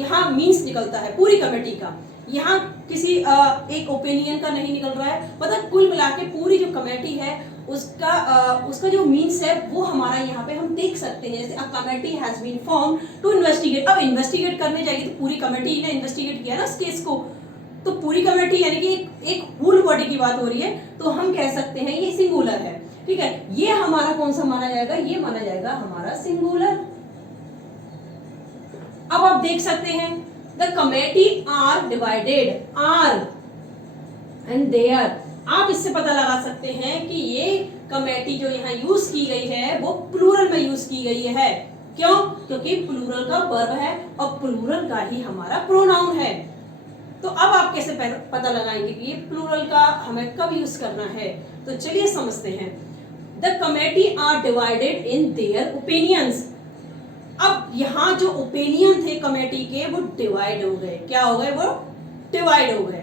यहाँ मीन्स निकलता है, पूरी कमेटी का। यहाँ किसी एक ओपिनियन का नहीं निकल रहा है, मतलब कुल मिला के पूरी जो कमेटी है उसका जो मीन्स है वो हमारा यहाँ पे हम देख सकते हैं। जैसे a committee has been form to investigate. अब इन्वेस्टिगेट करने जाएगी तो पूरी कमेटी ने इन्वेस्टिगेट किया ना उस केस को, तो पूरी कमेटी यानी कि एक होल बॉडी की बात हो रही है, तो हम कह सकते हैं ये सिंगुलर है। ठीक है, ये हमारा कौन सा माना जाएगा, ये माना जाएगा हमारा सिंगुलर। अब आप देख सकते हैं the committee are divided, are and their, आप इससे पता लगा सकते हैं कि ये कमेटी जो यहाँ यूज की गई है वो प्लूरल में यूज की गई है। क्यों? क्योंकि प्लूरल का वर्ब है और प्लूरल का ही हमारा प्रोनाउन है। तो अब आप कैसे पता लगाएंगे कि ये प्लूरल का हमें कब यूज करना है? तो चलिए समझते हैं। The committee are divided in their opinions. अब यहाँ जो ओपिनियन थे कमेटी के वो डिवाइड हो गए। क्या हो गए? वो डिवाइड हो गए।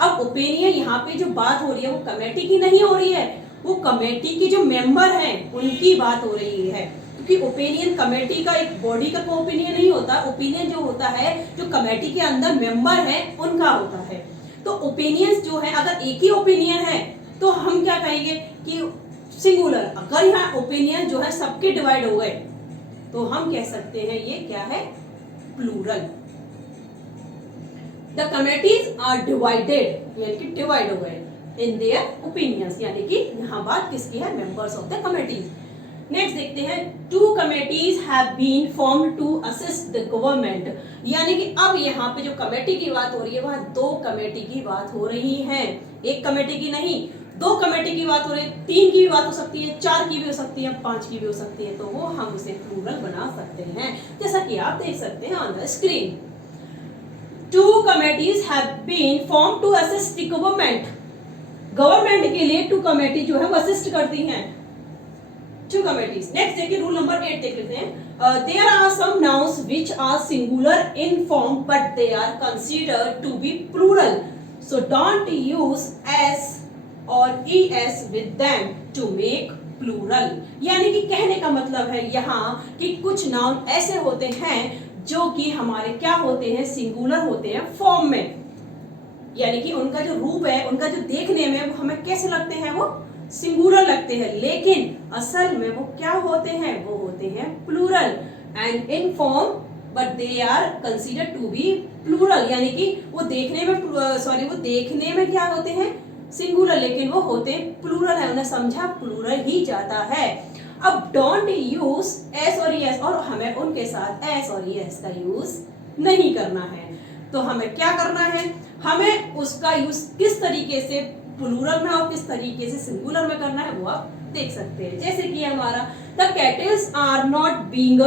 अब ओपिनियन यहाँ पे जो बात हो रही है वो कमेटी की नहीं हो रही है, वो कमेटी की जो मेंबर हैं उनकी बात हो रही है। क्योंकि ओपिनियन कमेटी का एक बॉडी का ओपिनियन नहीं होता, ओपिनियन जो होता है जो कमेटी के अंदर मेंबर हैं उनका होता है। तो ओपिनियंस जो है, अगर एक ही ओपिनियन है तो हम क्या कहेंगे कि सिंगुलर। अगर यहाँ ओपिनियन जो है सबके डिवाइड हो गए तो हम कह सकते हैं ये क्या है? Plural. The committees are divided, यानी कि डिवाइड हो गए इन देयर ओपिनियंस, यानी कि यहाँ बात किसकी है? Members of the committees. Next देखते हैं, two committees have been formed to assist the government, यानी कि अब यहाँ पे जो कमेटी की बात हो रही है वह दो कमेटी की बात हो रही है, एक कमेटी की नहीं, दो कमेटी की बात हो रही है। 3 की भी बात हो सकती है, 4 की भी हो सकती है, 5 की भी हो सकती है, तो वो हम उसे प्लूरल बना सकते हैं, जैसा कि आप देख सकते हैं on the screen. Two committees have been formed to assist the government. Government के लिए 2 कमेटी जो है वो असिस्ट करती हैं। 2 कमेटीज। नेक्स्ट देखिए रूल नंबर 8 देख लेते हैं। There are some nouns which are singular in form but they are considered to be plural. So don't use s or es with them to make plural. यानी कि कहने का मतलब है यहाँ कि कुछ नाउन ऐसे होते हैं जो कि हमारे क्या होते हैं? सिंगुलर होते हैं फॉर्म में, यानी कि उनका जो रूप है, उनका जो देखने में वो हमें कैसे लगते हैं? वो सिंगुलर लगते हैं, लेकिन असल में वो क्या होते हैं? वो होते हैं plural and in form but they are considered to be plural, यानी कि वो देखने में वो देखने में क्या होते हैं? सिंगुलर, लेकिन वो होते प्लूरल है, उन्हें समझा प्लूरल ही जाता है। अब डोंट यूज एस और यस, और हमें उनके साथ एस और यस का यूज नहीं करना है। तो हमें क्या करना है? हमें उसका यूज किस तरीके से प्लूरल में और किस तरीके से सिंगुलर में करना है वो आप देख सकते हैं। जैसे कि हमारा the cattles are not being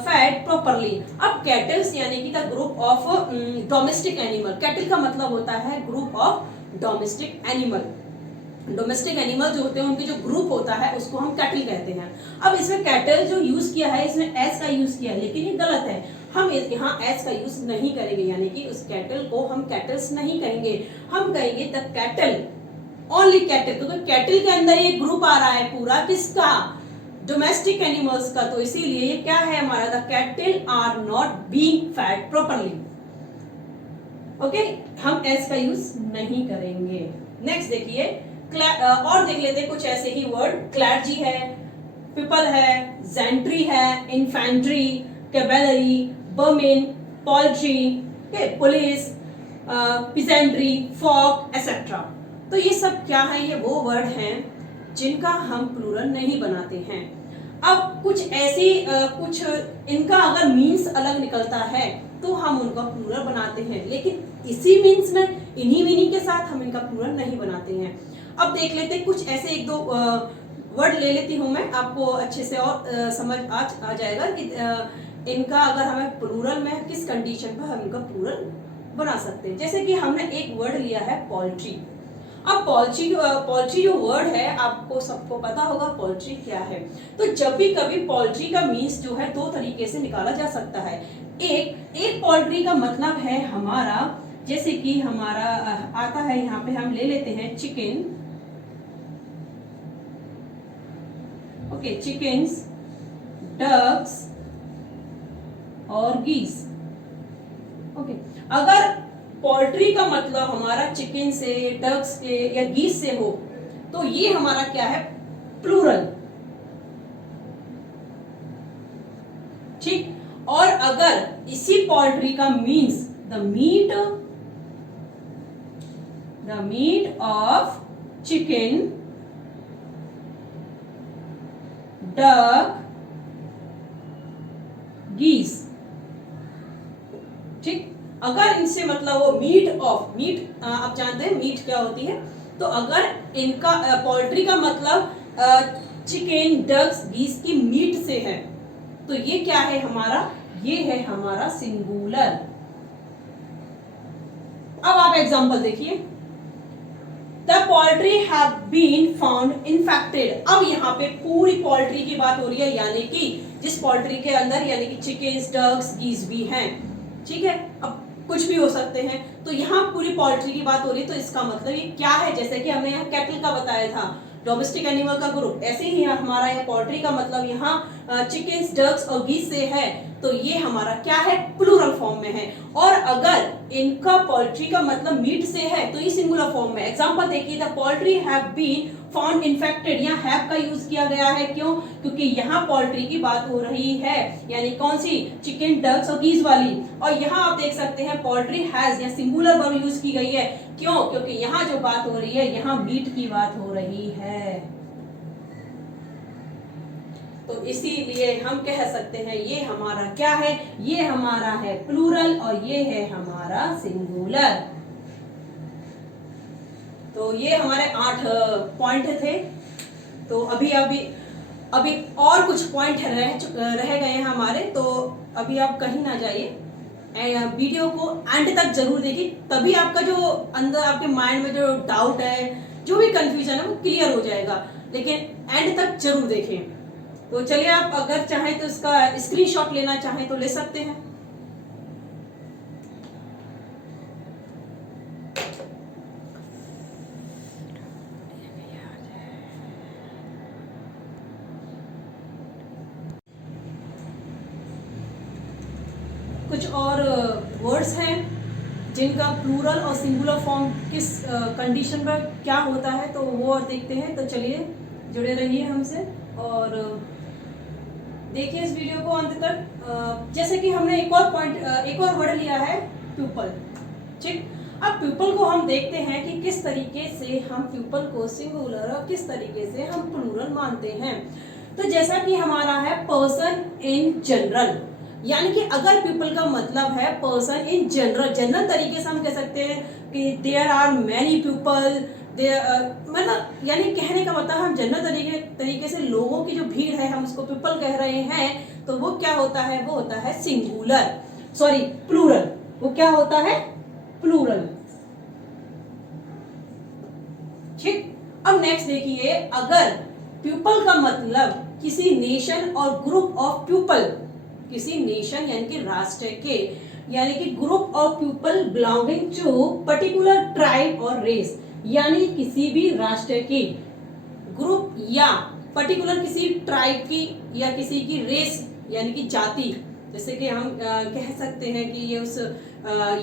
fed properly. अब कैटल्स यानी कि the group of domestic animal, cattle का मतलब होता है group of domestic animal. Domestic animal जो होते हैं उनके जो ग्रुप होता है उसको हम कैटल कहते हैं। अब इसमें कैटल जो यूज किया है इसमें एस का यूज किया है, लेकिन ये गलत है, हम यहाँ एस का यूज नहीं करेंगे, यानी कि उस कैटल को हम कैटल्स नहीं कहेंगे, हम कहेंगे द कैटल, ओनली कैटल, क्योंकि कैटल के अंदर ये ग्रुप आ रहा है पूरा किसका? डोमेस्टिक एनिमल्स का। तो इसीलिए ये क्या है हमारा? The cattle are not being fed properly. Okay, हम एस का यूज नहीं करेंगे। नेक्स्ट देखिए, और देख लेते हैं कुछ ऐसे ही वर्ड। क्लैर्जी है, पीपल है, जेंट्री है, infantry, cavalry, vermin, poultry, police, peasantry, folk etcetera. तो ये सब क्या है? ये वो वर्ड हैं जिनका हम प्लूरल नहीं बनाते हैं। अब कुछ ऐसी कुछ इनका अगर मीन्स अलग निकलता है तो हम उनका प्लूरल बनाते हैं, लेकिन इसी मीन्स में इन्हीं मीनिंग के साथ हम इनका प्लूरल नहीं बनाते हैं। अब देख लेते हैं कुछ ऐसे एक दो वर्ड ले लेती हूं मैं, आपको अच्छे से और समझ आ जाएगा कि इनका अगर हमें प्लूरल में किस कंडीशन पर हम इनका प्लूरल बना सकते हैं। जैसे कि हमने एक वर्ड लिया है पोल्ट्री। अब पोल्ट्री जो वर्ड है आपको सबको पता होगा पोल्ट्री क्या है। तो जब भी कभी पोल्ट्री का मीन्स जो है 2 तरीके से निकाला जा सकता है। एक पोल्ट्री का मतलब है हमारा, जैसे कि हमारा आता है यहाँ पे हम ले लेते हैं चिकन, ओके, चिकन्स, डक्स और गीस। ओके, अगर पोल्ट्री का मतलब हमारा चिकन से, डक्स से या गीस से हो तो ये हमारा क्या है? प्लूरल। ठीक, और अगर इसी पोल्ट्री का means the meat of chicken, duck, geese, ठीक, अगर इनसे मतलब वो मीट ऑफ, मीट आप जानते हैं मीट क्या होती है, तो अगर इनका पोल्ट्री का मतलब चिकन, डक्स, गीस की मीट से है, तो ये क्या है हमारा, ये है हमारा सिंगुलर। अब आप एग्जांपल देखिए, the poultry have been found infected. अब यहाँ पे पूरी पोल्ट्री की बात हो रही है, यानी कि जिस पोल्ट्री के अंदर यानी कि चिकन्स, डक्स, गीज भी हैं, ठीक है, अब कुछ भी हो सकते हैं, तो यहाँ पूरी पोल्ट्री की बात हो रही है, तो इसका मतलब ये क्या है, जैसे कि हमने यहाँ कैटल का बताया था, डोमेस्टिक एनिमल का ग्रुप, ऐसे ही हमारा यह पोल्ट्री का मतलब यहाँ चिकन्स, डक्स और गीज से है, तो ये हमारा क्या है, प्लूरल फॉर्म में है। और अगर इनका पोल्ट्री का मतलब मीट से है, तो ये सिंगुलर फॉर्म में। एग्जांपल देखिए, the poultry have been found infected, यहाँ हैव का यूज किया गया है, क्यों, क्योंकि यहाँ पोल्ट्री की बात हो रही है, यानी कौन सी, चिकन, डक्स और गीज वाली। और यहाँ आप देख सकते हैं पोल्ट्री हैज या सिंगुलर वर्ब यूज की गई है, क्यों, क्योंकि यहाँ जो बात हो रही है, यहाँ मीट की बात हो रही है, तो इसीलिए हम कह सकते हैं ये हमारा क्या है, ये हमारा है प्लूरल और ये है हमारा सिंगुलर। तो ये हमारे 8 पॉइंट थे। तो अभी और कुछ पॉइंट रह गए हैं हमारे, तो अभी आप कहीं ना जाइए, वीडियो को एंड तक जरूर देखिए, तभी आपका जो अंदर आपके माइंड में जो डाउट है, जो भी कंफ्यूजन है, वो क्लियर हो जाएगा, लेकिन एंड तक जरूर देखें। तो चलिए, आप अगर चाहें तो इसका स्क्रीनशॉट लेना चाहें तो ले सकते हैं। कुछ और वर्ड्स हैं जिनका प्लूरल और सिंगुलर फॉर्म किस कंडीशन पर क्या होता है, तो वो और देखते हैं। तो चलिए, जुड़े रहिए हमसे और देखिए इस वीडियो को अंत तक। जैसे कि हमने एक और वर्ड लिया है, प्यूपल, ठीक। अब प्यूपल को हम देखते हैं कि किस तरीके से हम प्यूपल को सिंगुलर और किस तरीके से हम प्लूरल मानते हैं। तो जैसा कि हमारा है पर्सन इन जनरल, यानी कि अगर पीपल का मतलब है पर्सन इन जनरल, जनरल तरीके से हम कह सकते हैं कि देयर आर मैनी पीपल, मतलब यानी कहने का मतलब हम जनरल तरीके से लोगों की जो भीड़ है हम उसको पीपल कह रहे हैं, तो वो क्या होता है, वो होता है सिंगुलर, सॉरी प्लूरल, वो क्या होता है, प्लूरल, ठीक। अब नेक्स्ट देखिए, अगर पीपल का मतलब किसी नेशन और ग्रुप ऑफ पीपल, किसी नेशन यानी कि राष्ट्र के, यानी कि group of people belonging to particular tribe और रेस, यानी किसी भी राष्ट्र की ग्रुप या पर्टिकुलर किसी ट्राइब की या किसी की रेस यानी कि जाति, जैसे कि हम कह सकते हैं कि ये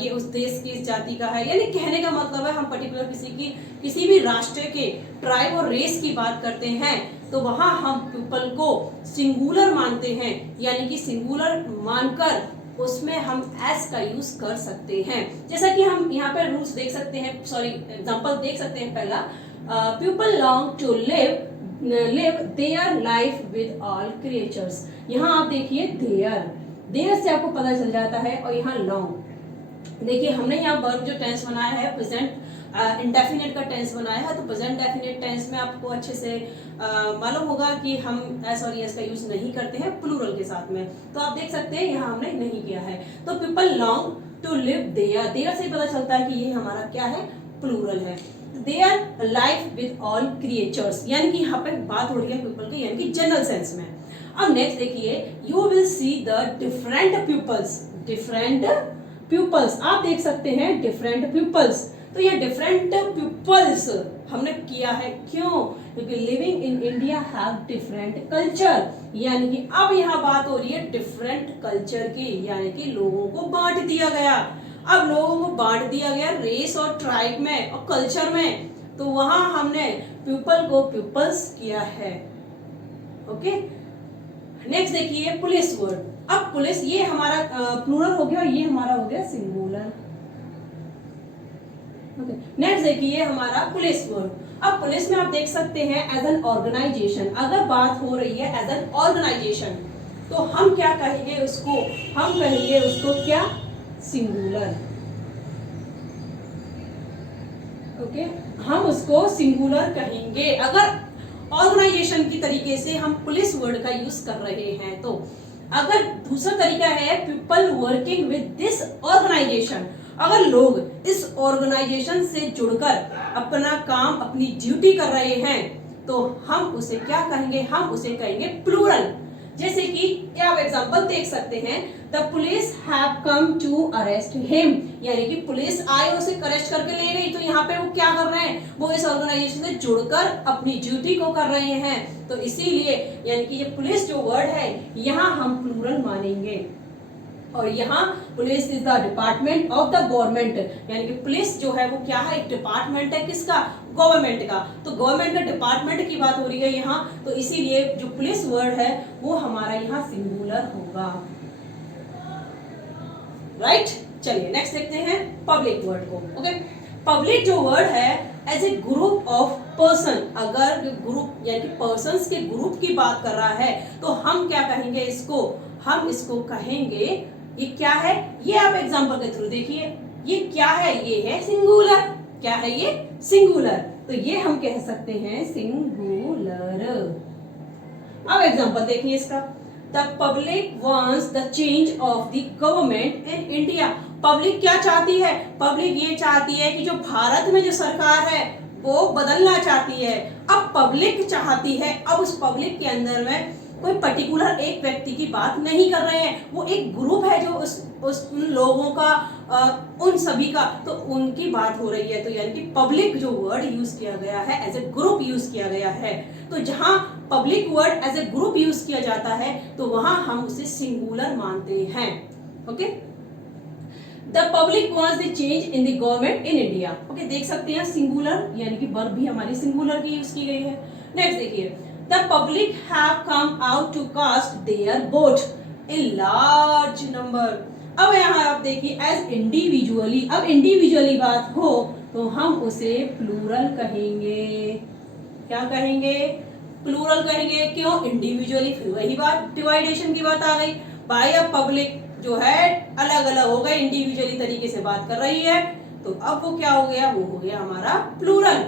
उस देश की इस जाति का है, यानी कहने का मतलब है हम पर्टिकुलर किसी भी राष्ट्र के ट्राइब और रेस की बात करते हैं, तो वहां हम पीपल को सिंगुलर मानते हैं, यानी कि सिंगुलर मानकर उसमें हम एस का यूज कर सकते हैं। जैसा कि हम यहाँ पे रूल्स देख सकते हैं, सॉरी एग्जांपल देख सकते हैं। पहला, people long to live their life with all creatures, यहाँ आप देखिए देयर से आपको पता चल जाता है, और यहाँ लॉन्ग देखिए, हमने यहाँ वर्ब जो टेंस बनाया है प्रेजेंट इंडेफिनिट का टेंस बनाया है, तो प्रेजेंट डेफिनिट टेंस में आपको अच्छे से मालूम होगा कि हम एस और एस का यूज नहीं करते हैं प्लूरल के साथ में, तो आप देख सकते हैं यहाँ हमने नहीं किया है। तो people long to live their से पता चलता है कि ये हमारा क्या है, प्लूरल है। There life with all creatures, यानी कि यहाँ पे बात हो रही है पीपल की, यानी कि जनरल सेंस में। अब नेक्स्ट देखिए, you will see the different peoples, आप देख सकते हैं डिफरेंट पीपल्स, तो ये डिफरेंट पीपल्स हमने किया है, क्यों, क्योंकि living in India have different culture, यानी कि अब यहाँ बात हो रही है डिफरेंट कल्चर की, यानी कि लोगों को बांट दिया गया। अब लोगों को बांट दिया गया रेस और ट्राइब में और कल्चर में, तो वहां हमने पीपल को पीपल्स किया है। ओके, नेक्स्ट देखिए पुलिस वर्ड। अब पुलिस ये हमारा प्लूरल हो गया और ये हमारा हो गया सिंगुलर। नेक्स्ट देखिए हमारा पुलिस वर्ड। अब पुलिस में आप देख सकते हैं एज एन ऑर्गेनाइजेशन, अगर बात हो रही है एज एन ऑर्गेनाइजेशन, तो हम क्या कहेंगे उसको, हम कहेंगे उसको क्या, सिंगुलर। ओके, हम उसको सिंगुलर कहेंगे अगर ऑर्गेनाइजेशन की तरीके से हम पुलिस वर्ड का यूज कर रहे हैं तो। अगर दूसरा तरीका है people working with this organisation, अगर लोग इस ऑर्गेनाइजेशन से जुड़कर अपना काम, अपनी ड्यूटी कर रहे हैं तो हम उसे क्या कहेंगे, हम उसे कहेंगे प्लूरल। जैसे कि आप एग्जांपल देख सकते हैं, the police have come to arrest him, यानी कि पुलिस आई और उसे अरेस्ट करके ले गई। तो यहाँ पे वो क्या कर रहे हैं, वो इस ऑर्गेनाइजेशन से जुड़कर अपनी ड्यूटी को कर रहे हैं। तो इसीलिए यानी कि ये पुलिस जो वर्ड है यहाँ हम प्लूरल मानेंगे। और यहाँ police is the department of the government, यानी कि पुलिस जो है वो क्या है, एक डिपार्टमेंट है किसका, गवर्नमेंट का। तो गवर्नमेंट का डिपार्टमेंट की बात हो रही है यहाँ, तो इसीलिए जो पुलिस वर्ड है वो हमारा यहाँ सिंगुलर होगा। राइट, चलिए नेक्स्ट देखते हैं पब्लिक वर्ड को। ओके, पब्लिक जो वर्ड है as a group of person, अगर ग्रुप यानी कि पर्सन्स के ग्रुप की बात कर रहा है तो हम क्या कहेंगे इसको, हम इसको कहेंगे, ये क्या है, ये आप एग्जांपल के थ्रू देखिए, ये क्या है, ये है सिंगुलर। क्या है ये, सिंगुलर। तो ये हम कह सकते हैं सिंगुलर। अब एग्जांपल देखिए इसका, the public wants the change of the government in India. Public क्या चाहती है, पब्लिक ये चाहती है कि जो भारत में जो सरकार है वो बदलना चाहती है। अब पब्लिक चाहती है, अब उस पब्लिक के अंदर में कोई पर्टिकुलर एक व्यक्ति की बात नहीं कर रहे हैं, वो एक ग्रुप है जो उस उन लोगों का उन सभी का, तो उनकी बात हो रही है। तो यानी कि पब्लिक जो वर्ड यूज किया गया है एज ए ग्रुप यूज किया गया है। तो जहां public word as a group use किया जाता है तो वहां हम उसे सिंगुलर मानते हैं। Okay, the public wants the change in the government in India. Okay, देख सकते हैं सिंगुलर यानी कि वर्ब भी हमारी सिंगुलर की यूज की गई है। नेक्स्ट देखिए, the public have come out to cast their vote in large number। अब यहाँ आप देखिए एज इंडिविजुअली, अब इंडिविजुअली बात हो तो हम उसे प्लूरल कहेंगे। क्या कहेंगे, प्लूरल कहेंगे। क्यों, इंडिविजुअली, फिर वही बात डिवाइडेशन की बात आ गई। बाय अ पब्लिक जो है अलग अलग हो गए, इंडिविजुअली तरीके से बात कर रही है, तो अब वो क्या हो गया, वो हो गया हमारा प्लूरल।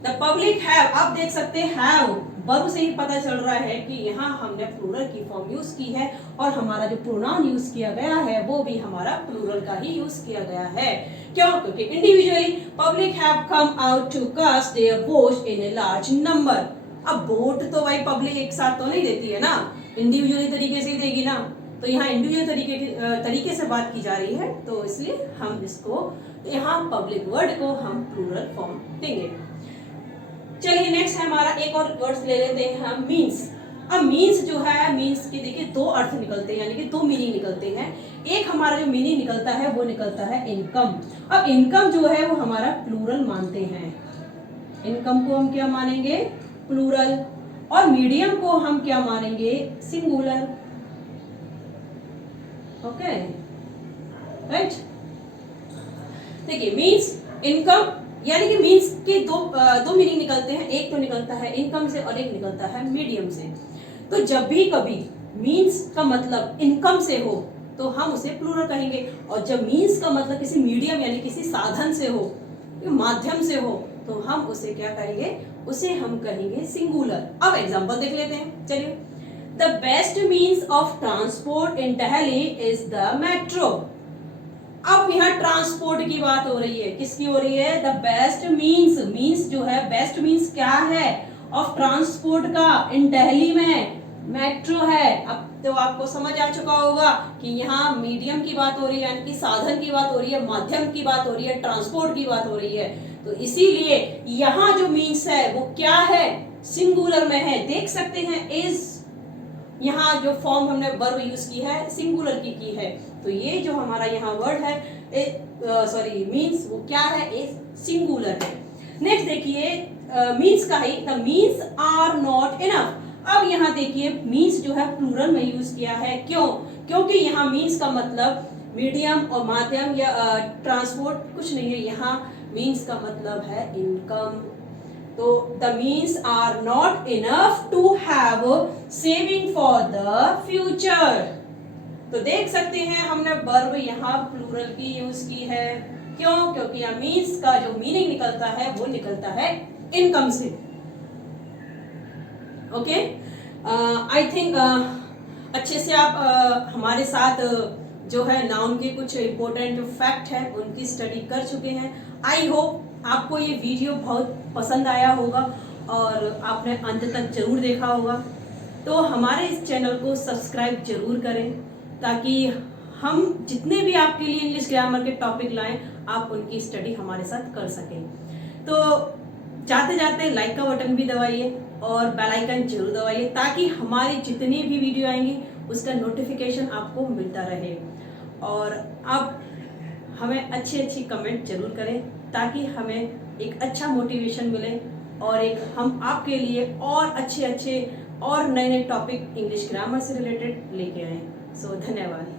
द पब्लिक हैव, आप देख सकते हैं हैव वर्ब से ही पता चल रहा है कि यहाँ हमने प्लूरल की फॉर्म यूज की है और हमारा जो प्रोनाउन यूज किया गया है वो भी हमारा प्लूरल का ही यूज किया गया है। क्यों, क्योंकि individually public have come out to cast their vote in a large number. अब वोट तो भाई पब्लिक एक साथ तो नहीं देती है ना, इंडिविजुअली तरीके से ही देगी ना। तो यहाँ इंडिविजुअल तरीके से बात की जा रही है, तो इसलिए हम इसको यहाँ पब्लिक वर्ड को हम प्लूरल फॉर्म देंगे। चलिए नेक्स्ट है हमारा, एक और वर्ड्स ले लेते हैं हम, मीन्स। अब मीन्स जो है, मीन्स के देखिए दो अर्थ निकलते हैं, यानी कि दो मीनिंग निकलते हैं। एक हमारा जो मीनिंग निकलता है वो निकलता है इनकम। अब इनकम जो है वो हमारा प्लूरल मानते हैं, इनकम को हम क्या मानेंगे, प्लूरल। और मीडियम को हम क्या मानेंगे, सिंगुलर। Okay, right. देखिए मीन्स, इनकम, यानी कि मीन्स के दो मीनिंग निकलते हैं, एक तो निकलता है इनकम से और एक निकलता है मीडियम से। तो जब भी कभी मीन्स का मतलब इनकम से हो तो हम उसे प्लूरल कहेंगे, और जब मीन्स का मतलब किसी मीडियम यानी किसी साधन से हो, माध्यम से हो, तो हम उसे क्या कहेंगे, उसे हम कहेंगे सिंगुलर। अब एग्जांपल देख लेते हैं, चलिए। The best means of transport in Delhi is the metro. अब यहाँ ट्रांसपोर्ट की बात हो रही है, किसकी हो रही है, द बेस्ट मीन्स, मीन्स जो है, बेस्ट मीन्स क्या है, ऑफ ट्रांसपोर्ट का इन दिल्ली में मेट्रो है। अब तो आपको समझ आ चुका होगा कि यहाँ मीडियम की बात हो रही है, यानी कि साधन की बात हो रही है, माध्यम की बात हो रही है, ट्रांसपोर्ट की बात हो रही है। तो इसीलिए यहाँ जो मीन्स है वो क्या है, सिंगुलर में है। देख सकते हैं इज, यहाँ जो फॉर्म हमने वर्ब यूज की है सिंगुलर की है। तो ये जो हमारा यहाँ वर्ड है, सॉरी मीन्स, वो क्या है, सिंगुलर है। नेक्स्ट देखिए मीन्स का ही, the means are not enough. अब यहाँ देखिए मीन्स जो है प्लूरल में यूज किया है। क्यों, क्योंकि यहाँ मीन्स का मतलब मीडियम और माध्यम या ट्रांसपोर्ट कुछ नहीं है, यहाँ मीन्स का मतलब है इनकम। तो the means are not enough to have saving for the future. तो देख सकते हैं हमने वर्ब यहाँ प्लूरल की यूज की है। क्यों? क्योंकि मीन्स का जो मीनिंग निकलता है वो निकलता है इनकम से। ओके, आई थिंक अच्छे से आप हमारे साथ जो है नाउन के कुछ इंपॉर्टेंट जो फैक्ट है उनकी स्टडी कर चुके हैं। आई होप आपको ये वीडियो बहुत पसंद आया होगा और आपने अंत तक जरूर देखा होगा। तो हमारे इस चैनल को सब्सक्राइब जरूर करें ताकि हम जितने भी आपके लिए इंग्लिश ग्रामर के टॉपिक लाएं आप उनकी स्टडी हमारे साथ कर सकें। तो जाते जाते लाइक का बटन भी दबाइए और बेल आइकन जरूर दबाइए ताकि हमारी जितनी भी वीडियो आएंगी उसका नोटिफिकेशन आपको मिलता रहे। और आप हमें अच्छी कमेंट जरूर करें ताकि हमें एक अच्छा मोटिवेशन मिले और एक हम आपके लिए और अच्छे और नए टॉपिक इंग्लिश ग्रामर से रिलेटेड लेके आए। सो धन्यवाद।